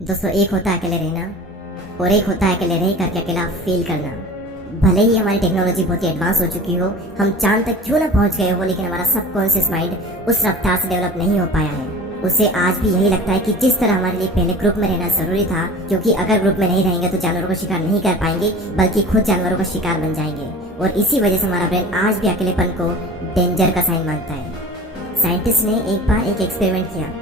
दोस्तों, एक होता है अकेले रहना और एक होता है अकेले रह करके अकेला फील करना। भले ही हमारी टेक्नोलॉजी बहुत ही एडवांस हो चुकी हो, हम चांद तक क्यों ना पहुंच गए हो, लेकिन हमारा सबकॉन्शियस माइंड उस रफ्तार से डेवलप नहीं हो पाया है। उसे आज भी यही लगता है कि जिस तरह हमारे लिए पहले ग्रुप में रहना जरूरी था, क्योंकि अगर ग्रुप में नहीं रहेंगे तो जानवरों का शिकार नहीं कर पाएंगे, बल्कि खुद जानवरों का शिकार बन जाएंगे। और इसी वजह से हमारा ब्रेन आज भी अकेलेपन को डेंजर का साइन मानता है। साइंटिस्ट ने एक बार एक एक्सपेरिमेंट किया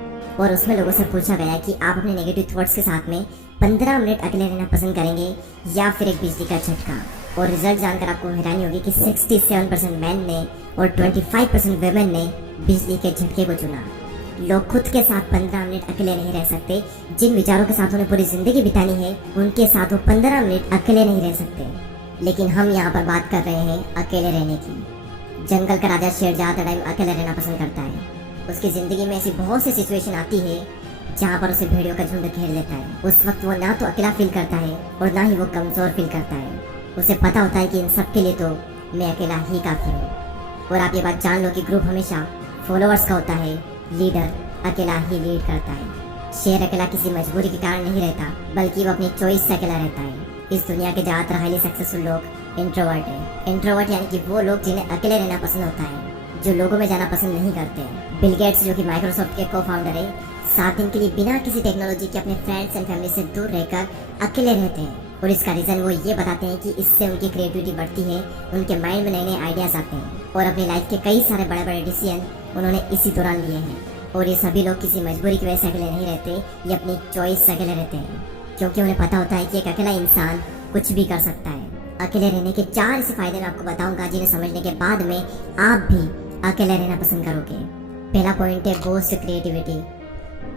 और उसमें लोगों से पूछा गया कि आप अपने नेगेटिव थॉट्स के साथ में 15 मिनट अकेले रहना पसंद करेंगे या फिर एक बिजली का झटका। और रिजल्ट जानकर आपको हैरानी होगी कि 67% मैन ने और 25% वेमेन ने बिजली के झटके को चुना। लोग खुद के साथ 15 मिनट अकेले नहीं रह सकते। जिन विचारों के साथ उन्हें पूरी जिंदगी बितानी है, उनके साथ वो 15 मिनट अकेले नहीं रह सकते। लेकिन हम यहाँ पर बात कर रहे हैं अकेले रहने की। जंगल का राजा शेर ज्यादा टाइम अकेले रहना पसंद करता है। उसकी जिंदगी में ऐसी बहुत सी सिचुएशन आती है जहाँ पर उसे भेड़ियों का झुंड घेर लेता है। उस वक्त वो ना तो अकेला फील करता है और ना ही वो कमजोर फील करता है। उसे पता होता है कि इन सब के लिए तो मैं अकेला ही काफी हूँ। और आप ये बात जान लो कि ग्रुप हमेशा फॉलोअर्स का होता है, लीडर अकेला ही लीड करता है। शेर अकेला किसी मजबूरी के कारण नहीं रहता, बल्कि वो अपनी चॉइस से अकेला रहता है। इस दुनिया के ज्यादातर हाईली सक्सेसफुल लोग इंट्रोवर्ट है। इंट्रोवर्ट यानी कि वो लोग जिन्हें अकेले रहना पसंद होता है, जो लोगों में जाना पसंद नहीं करते। बिल गेट्स, जो कि माइक्रोसॉफ्ट के को फाउंडर है, 7 दिन के लिए बिना किसी टेक्नोलॉजी के अपने फ्रेंड्स एंड फैमिली से दूर रहकर अकेले रहते हैं। और इसका रीजन वो ये बताते हैं कि इससे उनकी क्रिएटिविटी बढ़ती है, उनके माइंड में नए नए आइडियाज आते हैं और अपनी लाइफ के कई सारे बड़े बड़े डिसीजन उन्होंने इसी दौरान लिए हैं। और ये सभी लोग किसी मजबूरी की वजह से अकेले नहीं रहते, ये अपनी चॉइस से अकेले रहते हैं, क्योंकि उन्हें पता होता है कि एक अकेला इंसान कुछ भी कर सकता है। अकेले रहने के 4 ऐसे फायदे मैं आपको बताऊंगा, जिन्हें समझने के बाद में आप भी अकेले रहना पसंद करोगे। पहला पॉइंट है बूस्ट क्रिएटिविटी।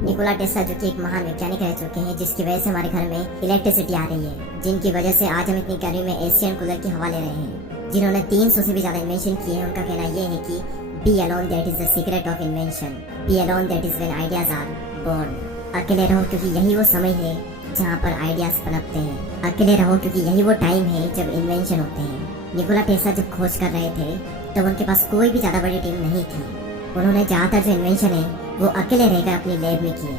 निकोला टेस्ला, जो कि एक महान वैज्ञानिक रह चुके हैं, जिसकी वजह से हमारे घर में इलेक्ट्रिसिटी आ रही है, जिनकी वजह से आज हम इतनी गर्मी में एशियन कूलर की हवा ले रहे हैं, जिन्होंने 300 से भी ज्यादा इन्वेंशन किए हैं। उनका कहना यह है कि be alone that is the secret of invention, be alone that is when ideas are born. अकेले रहो क्योंकि यही वो समय है जहाँ पर आइडियाज पनपते हैं। अकेले रहो क्योंकि यही वो टाइम है जब इन्वेंशन होते हैं। निकोला टेस्ला जब खोज कर रहे थे तब उनके पास कोई भी ज्यादा बड़ी टीम नहीं थी। उन्होंने ज्यादातर जो इन्वेंशन है वो अकेले रहकर अपनी लैब में किए।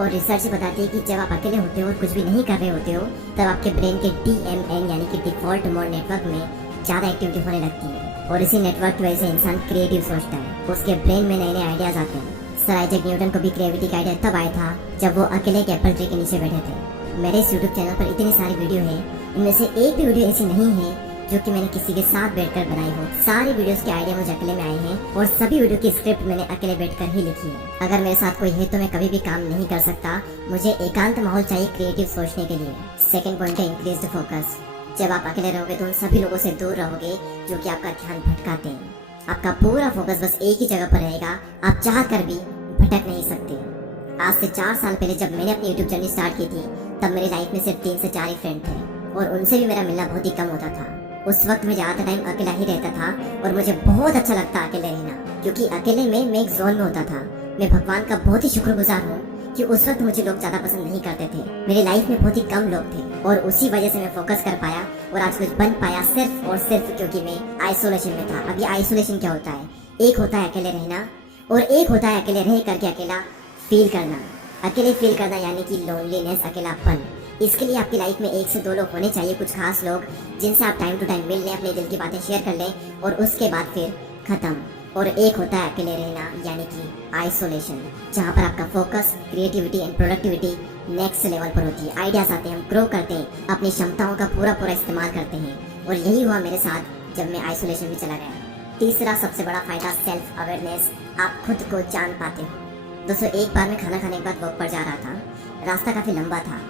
और रिसर्च बताती है कि जब आप अकेले होते हो और कुछ भी नहीं कर रहे होते हो, तब आपके ब्रेन के DMN यानी कि डिफॉल्ट मोड नेटवर्क में ज्यादा एक्टिविटी होने लगती है। और इसी नेटवर्क की वजह से इंसान क्रिएटिव सोचता है, उसके ब्रेन में नए नए आइडियाज आते हैं। सर आइजैक न्यूटन को भी क्रिएटिविटी का आइडिया तब आया था जब वो अकेले एक एप्पल ट्री के नीचे बैठे थे। मेरे इस यूट्यूब चैनल पर इतनी सारी वीडियो है, इनमें से एक भी वीडियो ऐसी नहीं है जो कि मैंने किसी के साथ बैठकर बनाई हो। सारी वीडियोस के आइडिया मुझे अकेले में आए हैं और सभी वीडियो की स्क्रिप्ट मैंने अकेले बैठकर ही लिखी है। अगर मेरे साथ कोई है तो मैं कभी भी काम नहीं कर सकता। मुझे एकांत माहौल चाहिए क्रिएटिव सोचने के लिए। सेकंड पॉइंट है इंक्रीज्ड फोकस। जब आप अकेले रहोगे तो उन सभी लोगों से दूर रहोगे जो कि आपका ध्यान भटकाते हैं। आपका पूरा फोकस बस एक ही जगह पर रहेगा, आप चाह कर भी भटक नहीं सकते। आज से 4 साल पहले जब मैंने अपनी यूट्यूब जर्नी स्टार्ट की थी, तब मेरी लाइफ में सिर्फ 3 से 4 ही फ्रेंड थे और उनसे भी मेरा मिलना बहुत ही कम होता था। उस वक्त मैं ज्यादा टाइम अकेला ही रहता था और मुझे बहुत अच्छा लगता अकेले रहना, क्योंकि अकेले में मैं एक जोन में होता था। मैं भगवान का बहुत ही शुक्रगुजार हूँ कि उस वक्त मुझे लोग ज्यादा पसंद नहीं करते थे। मेरी लाइफ में बहुत ही कम लोग थे और उसी वजह से मैं फोकस कर पाया और आज कुछ बन पाया, सिर्फ और सिर्फ क्योंकि मैं आइसोलेशन में था। अब ये आइसोलेशन क्या होता है? एक होता है अकेले रहना और एक होता है अकेले रह करके अकेला फील करना। अकेले फील करना यानी कि लोनलीनेस, अकेलापन। इसके लिए आपकी लाइफ में 1 से 2 लोग होने चाहिए, कुछ खास लोग जिनसे आप टाइम टू टाइम मिल लें, अपने दिल की बातें शेयर कर लें और उसके बाद फिर खत्म। और एक होता है अकेले रहना यानी कि आइसोलेशन, जहाँ पर आपका focus, creativity and productivity next level पर होती है। आइडियाज आते हैं, हम ग्रो करते हैं, अपनी क्षमताओं का पूरा इस्तेमाल करते हैं। और यही हुआ मेरे साथ जब मैं आइसोलेशन में चला गया। तीसरा सबसे बड़ा फायदा सेल्फ अवेयरनेस। आप खुद को जान पाते हो। दोस्तों, एक बार मैं खाना खाने के बाद वॉक पर जा रहा था। रास्ता काफी लंबा था,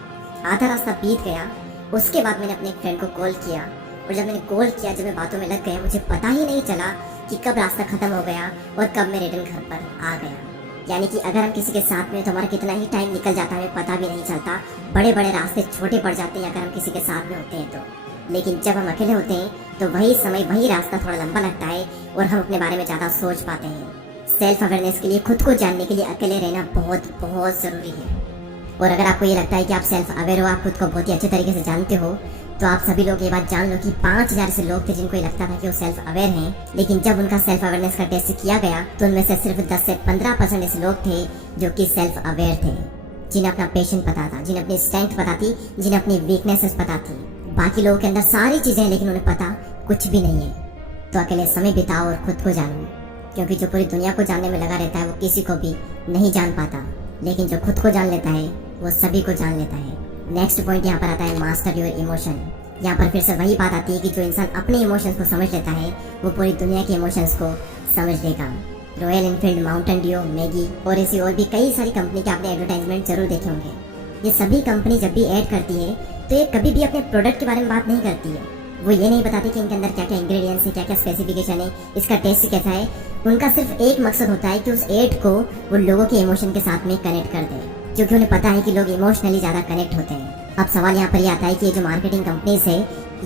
आधा रास्ता बीत गया। उसके बाद मैंने अपने एक फ्रेंड को कॉल किया और जब मैंने कॉल किया, जब मैं बातों में लग गया, मुझे पता ही नहीं चला कि कब रास्ता खत्म हो गया और कब मैं रिटर्न घर पर आ गया। यानी कि अगर हम किसी के साथ में तो हमारा कितना ही टाइम निकल जाता है, पता भी नहीं चलता। बड़े बड़े रास्ते छोटे पड़ जाते हैं अगर हम किसी के साथ में होते हैं तो। लेकिन जब हम अकेले होते हैं तो वही समय, वही रास्ता थोड़ा लंबा लगता है और हम अपने बारे में ज्यादा सोच पाते हैं। सेल्फ अवेयरनेस के लिए, खुद को जानने के लिए अकेले रहना बहुत बहुत जरूरी है। और अगर आपको ये लगता है कि आप सेल्फ अवेयर हो, आप खुद को बहुत ही अच्छे तरीके से जानते हो, तो आप सभी लोग ये बात जान लो कि 5000 से लोग थे जिनको ये लगता था कि वो सेल्फ अवेयर हैं, लेकिन जब उनका सेल्फ अवेयरनेस का टेस्ट किया गया तो उनमें से सिर्फ 10 से 15% ऐसे लोग थे जो कि सेल्फ अवेयर थे। जिन्हें अपना पैशन पता था, जिन्हें अपनी स्ट्रेंथ पता थी, जिन्हें अपनी वीकनेसेस पता थी। बाकी लोगों के अंदर सारी चीजें हैं लेकिन उन्हें पता कुछ भी नहीं है। तो अकेले समय बिताओ और खुद को जानो, क्योंकि जो पूरी दुनिया को जानने में लगा रहता है वो किसी को भी नहीं जान पाता, लेकिन जो खुद को जान लेता है वो सभी को जान लेता है। नेक्स्ट पॉइंट यहाँ पर आता है मास्टर योर इमोशन। यहाँ पर फिर से वही बात आती है कि जो इंसान अपने इमोशंस को समझ लेता है वो पूरी दुनिया के इमोशंस को समझ लेगा। Royal Enfield, Mountain Dew, Maggi और ऐसी और भी कई सारी कंपनी के आपने एडवर्टाइजमेंट जरूर देखे होंगे। ये सभी कंपनी जब भी ऐड करती है तो ये कभी भी अपने प्रोडक्ट के बारे में बात नहीं करती है। वो ये नहीं बताती कि इनके अंदर क्या क्या इंग्रेडिएंट्स है, क्या क्या स्पेसिफिकेशन है, इसका टेस्ट कैसा है। उनका सिर्फ एक मकसद होता है कि उस एड को वो लोगों के इमोशन के साथ में कनेक्ट कर दे, क्योंकि उन्हें पता है कि लोग इमोशनली ज़्यादा कनेक्ट होते हैं। अब सवाल यहाँ पर ये आता है कि ये जो मार्केटिंग कंपनीज है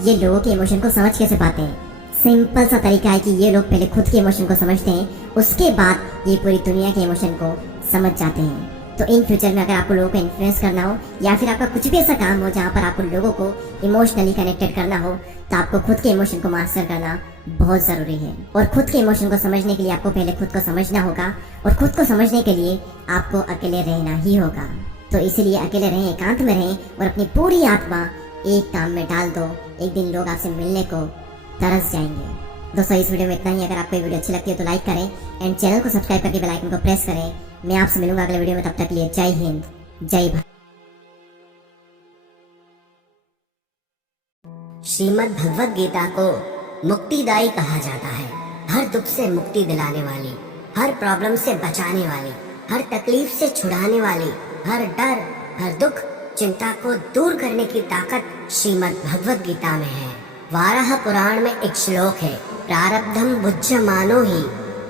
ये लोगों के इमोशन को समझ कैसे पाते हैं। सिंपल सा तरीका है कि ये लोग पहले खुद के इमोशन को समझते हैं, उसके बाद ये पूरी दुनिया के इमोशन को समझ जाते हैं। तो इन फ्यूचर में अगर आपको लोगों को इन्फ्लुएंस करना हो या फिर आपका कुछ भी ऐसा काम हो जहाँ पर आपको लोगों को इमोशनली कनेक्टेड करना हो, तो आपको खुद के इमोशन को मास्टर करना बहुत ज़रूरी है। और खुद के इमोशन को समझने के लिए आपको पहले खुद को समझना होगा, और खुद को समझने के लिए आपको अकेले रहना ही होगा। तो इसीलिए अकेले रहें, एकांत में रहें और अपनी पूरी आत्मा एक काम में डाल दो। एक दिन लोग आपसे मिलने को तरस जाएंगे। दोस्तों इस वीडियो में इतना ही। अगर आपको ये वीडियो अच्छी लगती है तो लाइक करें एंड चैनल को सब्सक्राइब करके बेल आइकन को प्रेस करें। मैं आपसे मिलूंगा अगले वीडियो में, तब तक के लिए जय हिंद, जय भारत। श्रीमद् भगवद गीता को मुक्तिदायी कहा जाता है। हर दुख से मुक्ति दिलाने वाली, हर प्रॉब्लम से बचाने वाली, हर तकलीफ से छुड़ाने वाली, हर डर, हर दुख, चिंता को दूर करने की ताकत श्रीमद् भगवद गीता में है। वाराह पुराण में एक श्लोक है, प्रारब्धम भुज्यमानो ही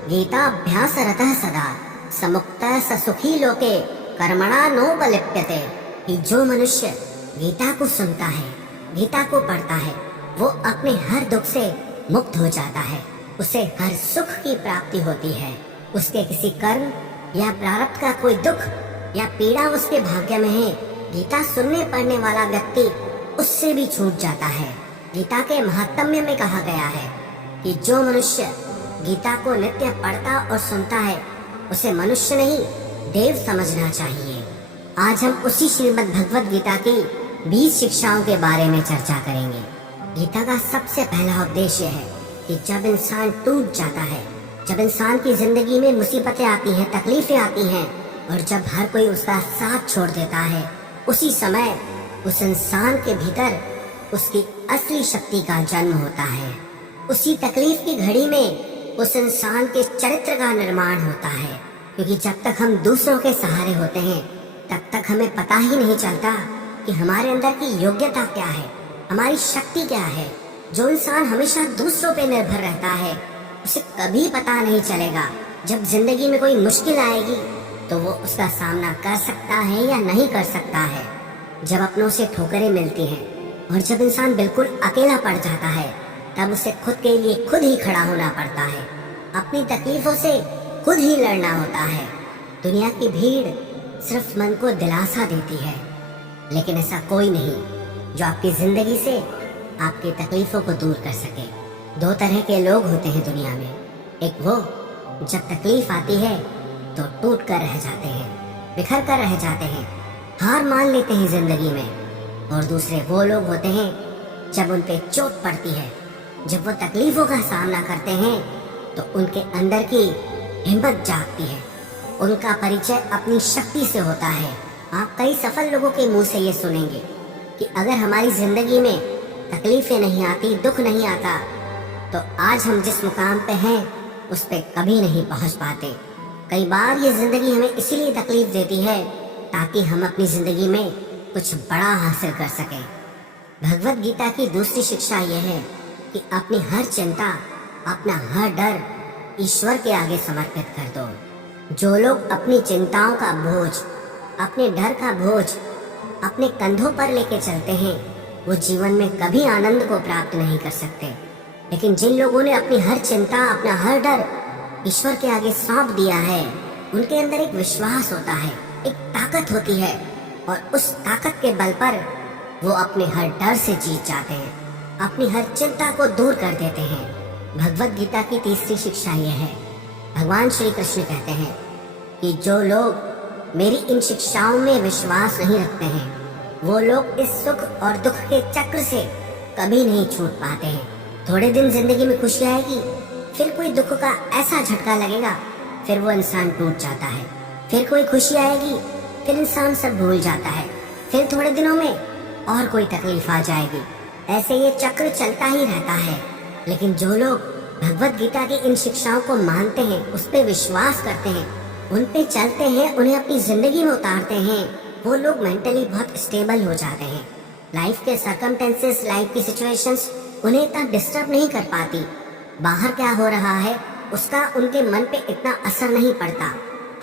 गीता अभ्यास रतः सदा समुक्तः स सुखी लोके कर्मणा नोपलिप्यते। कि जो मनुष्य गीता को सुनता है, गीता को पढ़ता है, वो अपने हर दुख से मुक्त हो जाता है, उसे हर सुख की प्राप्ति होती है। उसके किसी कर्म या प्रारब्ध का कोई दुख या पीड़ा उसके भाग्य में है, गीता सुनने पढ़ने वाला व्यक्ति उससे भी छूट जाता है। गीता के महात्म्य में कहा गया है कि जो मनुष्य गीता को नित्य पढ़ता और सुनता है उसे मनुष्य नहीं देव समझना चाहिए। आज हम उसी श्रीमद् भगवद गीता की 20 शिक्षाओं के बारे में चर्चा करेंगे। गीता का सबसे पहला उद्देश्य है कि जब इंसान टूट जाता है, जब इंसान की जिंदगी में मुसीबतें आती हैं, तकलीफें आती हैं और जब हर कोई उसका साथ छोड़ देता है, उसी समय उस इंसान के भीतर उसकी असली शक्ति का जन्म होता है। उसी तकलीफ की घड़ी में उस इंसान के चरित्र का निर्माण होता है, क्योंकि जब तक हम दूसरों के सहारे होते हैं तब तक हमें पता ही नहीं चलता कि हमारे अंदर की योग्यता क्या है, हमारी शक्ति क्या है। जो इंसान हमेशा दूसरों पे निर्भर रहता है उसे कभी पता नहीं चलेगा जब जिंदगी में कोई मुश्किल आएगी तो वो उसका सामना कर सकता है या नहीं कर सकता है। जब अपनों से ठोकरें मिलती हैं और जब इंसान बिल्कुल अकेला पड़ जाता है तब उसे खुद के लिए खुद ही खड़ा होना पड़ता है, अपनी तकलीफों से खुद ही लड़ना होता है। दुनिया की भीड़ सिर्फ मन को दिलासा देती है, लेकिन ऐसा कोई नहीं जो आपकी जिंदगी से आपकी तकलीफों को दूर कर सके। 2 तरह के लोग होते हैं दुनिया में, एक वो जब तकलीफ आती है तो टूट कर रह जाते हैं, बिखर कर रह जाते हैं, हार मान लेते हैं जिंदगी में, और दूसरे वो लोग होते हैं जब उन पे चोट पड़ती है, जब वो तकलीफों का सामना करते हैं तो उनके अंदर की हिम्मत जागती है, उनका परिचय अपनी शक्ति से होता है। आप कई सफल लोगों के मुंह से ये सुनेंगे कि अगर हमारी जिंदगी में तकलीफें नहीं आती, दुख नहीं आता, तो आज हम जिस मुकाम पे हैं उस पे कभी नहीं पहुंच पाते। कई बार ये जिंदगी हमें इसीलिए तकलीफ देती है ताकि हम अपनी जिंदगी में कुछ बड़ा हासिल कर सकें। भगवद गीता की दूसरी शिक्षा यह है कि अपनी हर चिंता, अपना हर डर ईश्वर के आगे समर्पित कर दो। जो लोग अपनी चिंताओं का बोझ, अपने डर का बोझ अपने कंधों पर लेके चलते हैं वो जीवन में कभी आनंद को प्राप्त नहीं कर सकते। लेकिन जिन लोगों ने अपनी हर चिंता, अपना हर डर ईश्वर के आगे सौंप दिया है, उनके अंदर एक विश्वास होता है, एक ताकत होती है, और उस ताकत के बल पर वो अपने हर डर से जीत जाते हैं, अपनी हर चिंता को दूर कर देते हैं। भगवद गीता की तीसरी शिक्षा यह है, भगवान श्री कृष्ण कहते हैं कि जो लोग मेरी इन शिक्षाओं में विश्वास नहीं रखते हैं, वो लोग इस सुख और दुख के चक्र से कभी नहीं छूट पाते हैं। थोड़े दिन जिंदगी में खुशी आएगी, फिर कोई दुख का ऐसा झटका लगेगा, फिर वो इंसान टूट जाता है। फिर कोई खुशी आएगी, फिर इंसान सब भूल जाता है। फिर थोड़े दिनों में और कोई तकलीफ आ जाएगी। ऐसे ये चक्र चलता ही रहता है। लेकिन जो लोग भगवत गीता की इन शिक्षाओं को मानते हैं, उस पे विश्वास करते हैं, उन पे चलते हैं, उन्हें अपनी जिंदगी में उतारते हैं, वो लोग मेंटली बहुत स्टेबल हो जाते हैं। लाइफ के सर्कमटेंसेस, लाइफ की सिचुएशंस उन्हें इतना डिस्टर्ब नहीं कर पाती। बाहर क्या हो रहा है उसका उनके मन पे इतना असर नहीं पड़ता।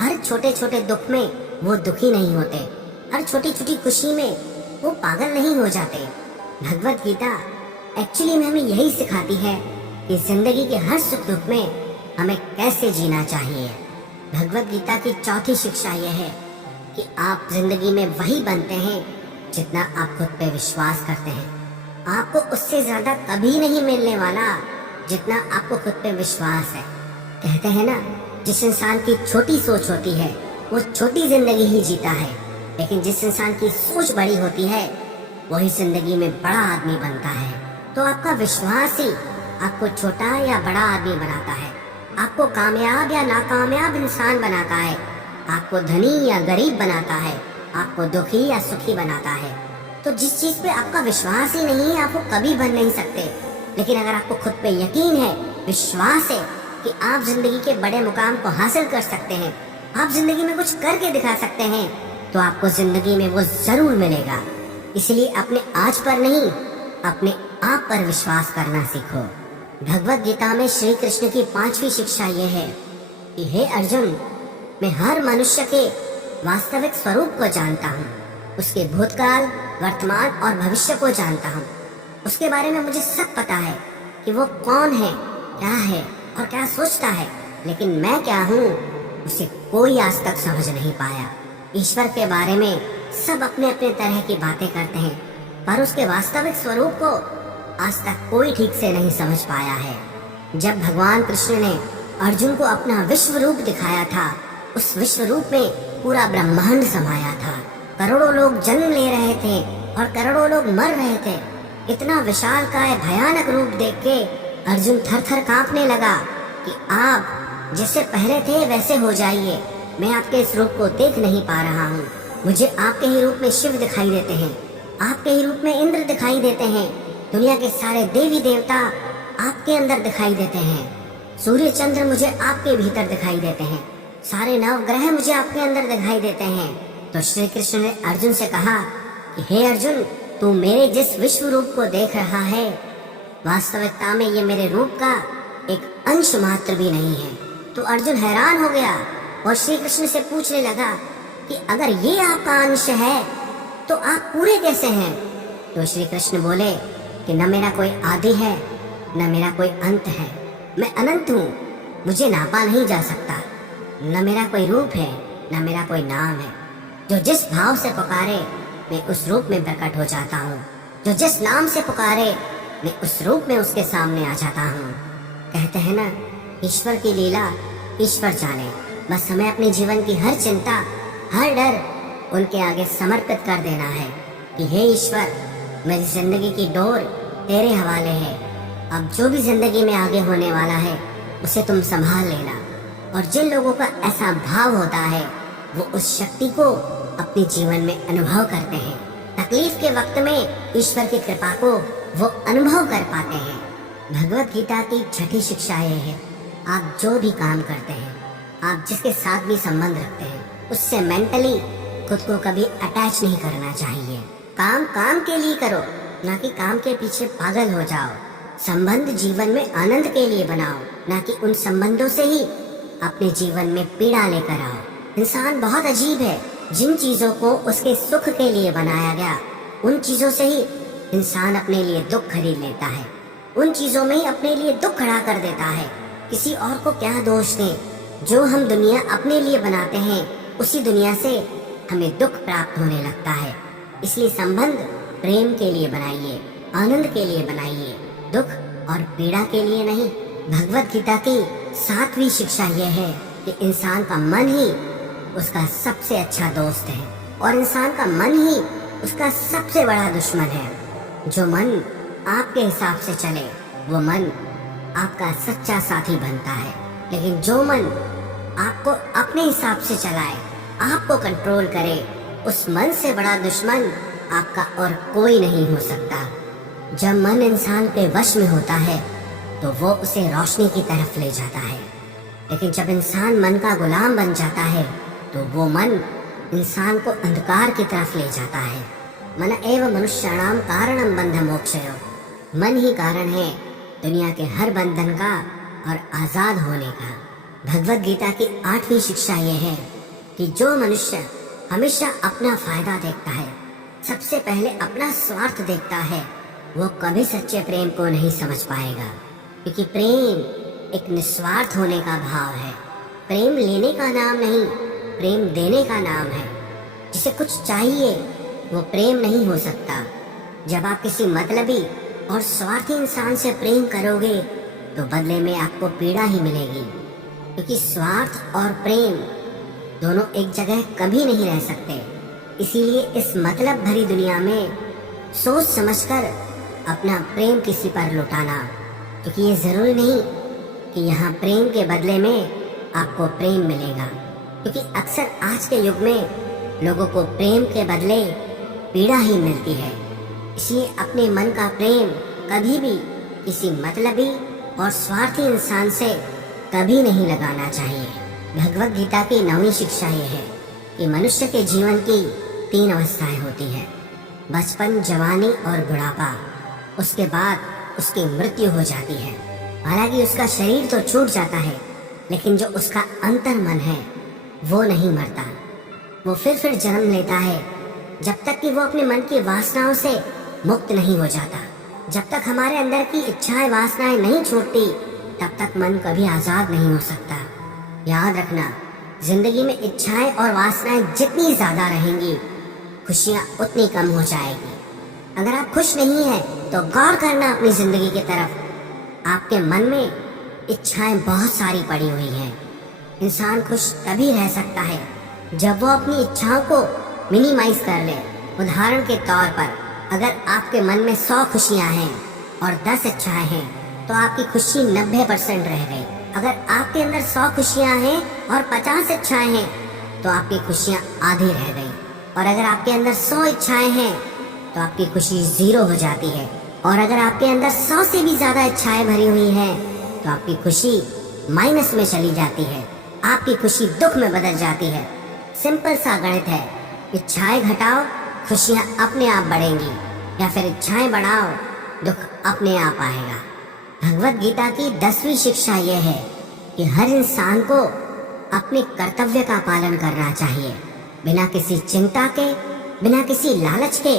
हर छोटे छोटे दुख में वो दुखी नहीं होते, हर छोटी छोटी खुशी में वो पागल नहीं हो जाते। भगवत गीता एक्चुअली में हमें यही सिखाती है कि जिंदगी के हर सुख दुख में हमें कैसे जीना चाहिए। भगवत गीता की चौथी शिक्षा यह है कि आप जिंदगी में वही बनते हैं जितना आप खुद पे विश्वास करते हैं। आपको उससे ज्यादा कभी नहीं मिलने वाला जितना आपको खुद पे विश्वास है। कहते हैं ना, जिस इंसान की छोटी सोच होती है वो छोटी जिंदगी ही जीता है, लेकिन जिस इंसान की सोच बड़ी होती है वही जिंदगी में बड़ा आदमी बनता है। तो आपका विश्वास ही आपको छोटा या बड़ा आदमी बनाता है, आपको कामयाब या नाकामयाब इंसान बनाता है, आपको धनी या गरीब बनाता है, आपको दुखी या सुखी बनाता है। तो जिस चीज पे आपका विश्वास ही नहीं है आप वो कभी बन नहीं सकते। लेकिन अगर आपको खुद पे यकीन है, विश्वास है कि आप जिंदगी के बड़े मुकाम को हासिल कर सकते हैं, आप जिंदगी में कुछ करके दिखा सकते हैं, तो आपको जिंदगी में वो जरूर मिलेगा। इसलिए अपने आज पर नहीं, अपने आप पर विश्वास करना सीखो। भगवत गीता में श्री कृष्ण की 5वीं शिक्षा यह है कि हे अर्जुन, मैं हर मनुष्य के वास्तविक स्वरूप को जानता हूँ, उसके भूतकाल, वर्तमान और भविष्य को जानता हूँ। उसके बारे में मुझे सब पता है कि वो कौन है, क्या है और क्या सोचता है, लेकिन मैं क्या हूँ उसे कोई आज तक समझ नहीं पाया। ईश्वर के बारे में सब अपने अपने तरह की बातें करते हैं, पर उसके वास्तविक स्वरूप को आज तक कोई ठीक से नहीं समझ पाया है। जब भगवान कृष्ण ने अर्जुन को अपना विश्व रूप दिखाया था, उस विश्व रूप में पूरा ब्रह्मांड समाया था। करोड़ों लोग जन्म ले रहे थे और करोड़ों लोग मर रहे थे। इतना विशालकाय भयानक रूप देख के अर्जुन थर थर कांपने लगा कि आप जैसे पहले थे वैसे हो जाइए, मैं आपके इस रूप को देख नहीं पा रहा हूँ। मुझे आपके ही रूप में शिव दिखाई देते हैं, आपके ही रूप में इंद्र दिखाई देते हैं, दुनिया के सारे देवी देवता आपके अंदर दिखाई देते हैं, सूर्य चंद्र मुझे आपके भीतर दिखाई देते हैं, सारे नवग्रह मुझे आपके अंदर दिखाई देते हैं। तो श्री कृष्ण ने अर्जुन से कहा कि हे अर्जुन, तू मेरे जिस विश्व रूप को देख रहा है, वास्तविकता में ये मेरे रूप का एक अंश मात्र भी नहीं है। तो अर्जुन हैरान हो गया और श्री कृष्ण से पूछने लगा कि अगर ये आपका अंश है तो आप पूरे कैसे हैं? तो श्री कृष्ण बोले कि न मेरा कोई आदि है, न मेरा कोई अंत है, मैं अनंत हूँ, मुझे नापा नहीं जा सकता। न मेरा कोई रूप है, न मेरा कोई नाम है। जो जिस भाव से पुकारे मैं उस रूप में प्रकट हो जाता हूँ, जो जिस नाम से पुकारे मैं उस रूप में उसके सामने आ जाता हूँ। कहते हैं ना, ईश्वर की लीला ईश्वर जाने। बस हमें अपने जीवन की हर चिंता, हर डर उनके आगे समर्पित कर देना है कि हे ईश्वर, मेरी जिंदगी की डोर तेरे हवाले है। अब जो भी जिंदगी में आगे होने वाला है उसे तुम संभाल लेना। और जिन लोगों का ऐसा भाव होता है वो उस शक्ति को अपने जीवन में अनुभव करते हैं। तकलीफ के वक्त में ईश्वर की कृपा को वो अनुभव कर पाते हैं। भगवत गीता की 6ठी शिक्षा ये है, आप जो भी काम करते हैं, आप जिसके साथ भी संबंध रखते हैं, उससे मेंटली खुद को कभी अटैच नहीं करना चाहिए। काम काम के लिए करो, ना कि काम के पीछे पागल हो जाओ। संबंध जीवन में आनंद के लिए बनाओ, ना कि उन संबंधों से ही अपने जीवन में पीड़ा लेकर आओ। इंसान बहुत अजीब है, जिन चीजों को उसके सुख के लिए बनाया गया उन चीजों से ही इंसान अपने लिए दुख खरीद लेता है, उन चीजों में ही अपने लिए दुख खड़ा कर देता है। किसी और को क्या दोष दें? जो हम दुनिया अपने लिए बनाते हैं उसी दुनिया से हमें दुख प्राप्त होने लगता है। इसलिए संबंध प्रेम के लिए बनाइए, आनंद के लिए बनाइए, दुख और पीड़ा के लिए नहीं। भगवत गीता की 7वीं शिक्षा यह है कि इंसान का मन ही उसका सबसे अच्छा दोस्त है और इंसान का मन ही उसका सबसे बड़ा दुश्मन है। जो मन आपके हिसाब से चले वो मन आपका सच्चा साथी बनता है, लेकिन जो मन आपको अपने हिसाब से चलाए, आपको कंट्रोल करे, उस मन से बड़ा दुश्मन आपका और कोई नहीं हो सकता। जब मन इंसान के वश में होता है तो वो उसे रोशनी की तरफ ले जाता है, लेकिन जब इंसान मन का गुलाम बन जाता है तो वो मन इंसान को अंधकार की तरफ ले जाता है। मन एव मनुष्याणाम कारणम बंध मोक्षयो। मन ही कारण है दुनिया के हर बंधन का और आजाद होने का। भगवत गीता की 8वीं शिक्षा यह है कि जो मनुष्य हमेशा अपना फायदा देखता है, सबसे पहले अपना स्वार्थ देखता है, वो कभी सच्चे प्रेम को नहीं समझ पाएगा, क्योंकि प्रेम एक निस्वार्थ होने का भाव है। प्रेम लेने का नाम नहीं, प्रेम देने का नाम है। जिसे कुछ चाहिए वो प्रेम नहीं हो सकता। जब आप किसी मतलबी और स्वार्थी इंसान से प्रेम करोगे तो बदले में आपको पीड़ा ही मिलेगी, क्योंकि स्वार्थ और प्रेम दोनों एक जगह कभी नहीं रह सकते। इसीलिए इस मतलब भरी दुनिया में सोच समझकर अपना प्रेम किसी पर लुटाना, क्योंकि ये जरूरी नहीं कि यहाँ प्रेम के बदले में आपको प्रेम मिलेगा, क्योंकि अक्सर आज के युग में लोगों को प्रेम के बदले पीड़ा ही मिलती है। इसलिए अपने मन का प्रेम कभी भी किसी मतलबी और स्वार्थी इंसान से कभी नहीं लगाना चाहिए। भगवत गीता की 9वीं शिक्षा ये है कि मनुष्य के जीवन की 3 अवस्थाएं होती हैं, बचपन, जवानी और बुढ़ापा। उसके बाद उसकी मृत्यु हो जाती है। हालांकि उसका शरीर तो छूट जाता है, लेकिन जो उसका अंतर मन है वो नहीं मरता। वो फिर जन्म लेता है, जब तक कि वो अपने मन की वासनाओं से मुक्त नहीं हो जाता। जब तक हमारे अंदर की इच्छाएं, वासनाएं नहीं छूटती, तब तक मन कभी आजाद नहीं हो सकता। याद रखना, जिंदगी में इच्छाएं और वासनाएं जितनी ज्यादा रहेंगी, खुशियां उतनी कम हो जाएगी। अगर आप खुश नहीं हैं तो गौर करना अपनी जिंदगी की तरफ। आपके मन में इच्छाएं बहुत सारी पड़ी हुई हैं। इंसान खुश तभी रह सकता है जब वो अपनी इच्छाओं को मिनिमाइज कर ले। उदाहरण के तौर पर, अगर आपके मन में 100 खुशियां हैं और 10 इच्छाएं हैं तो आपकी खुशी 90% रह गई। अगर आपके अंदर 100 खुशियां हैं और 50 इच्छाएं हैं तो आपकी खुशियां आधी रह गई। और अगर आपके अंदर 100 इच्छाएं हैं तो आपकी खुशी 0 हो जाती है। और अगर आपके अंदर 100 से भी ज्यादा इच्छाएं भरी हुई हैं तो आपकी खुशी माइनस में चली जाती है। आपकी खुशी दुख में बदल जाती है। सिंपल सा गणित है, इच्छाएं घटाओ, खुशियां अपने आप बढ़ेंगी, या फिर इच्छाएं बढ़ाओ, दुख अपने आप आएगा। भगवत गीता की 10वीं शिक्षा यह है कि हर इंसान को अपने कर्तव्य का पालन करना चाहिए, बिना किसी चिंता के, बिना किसी लालच के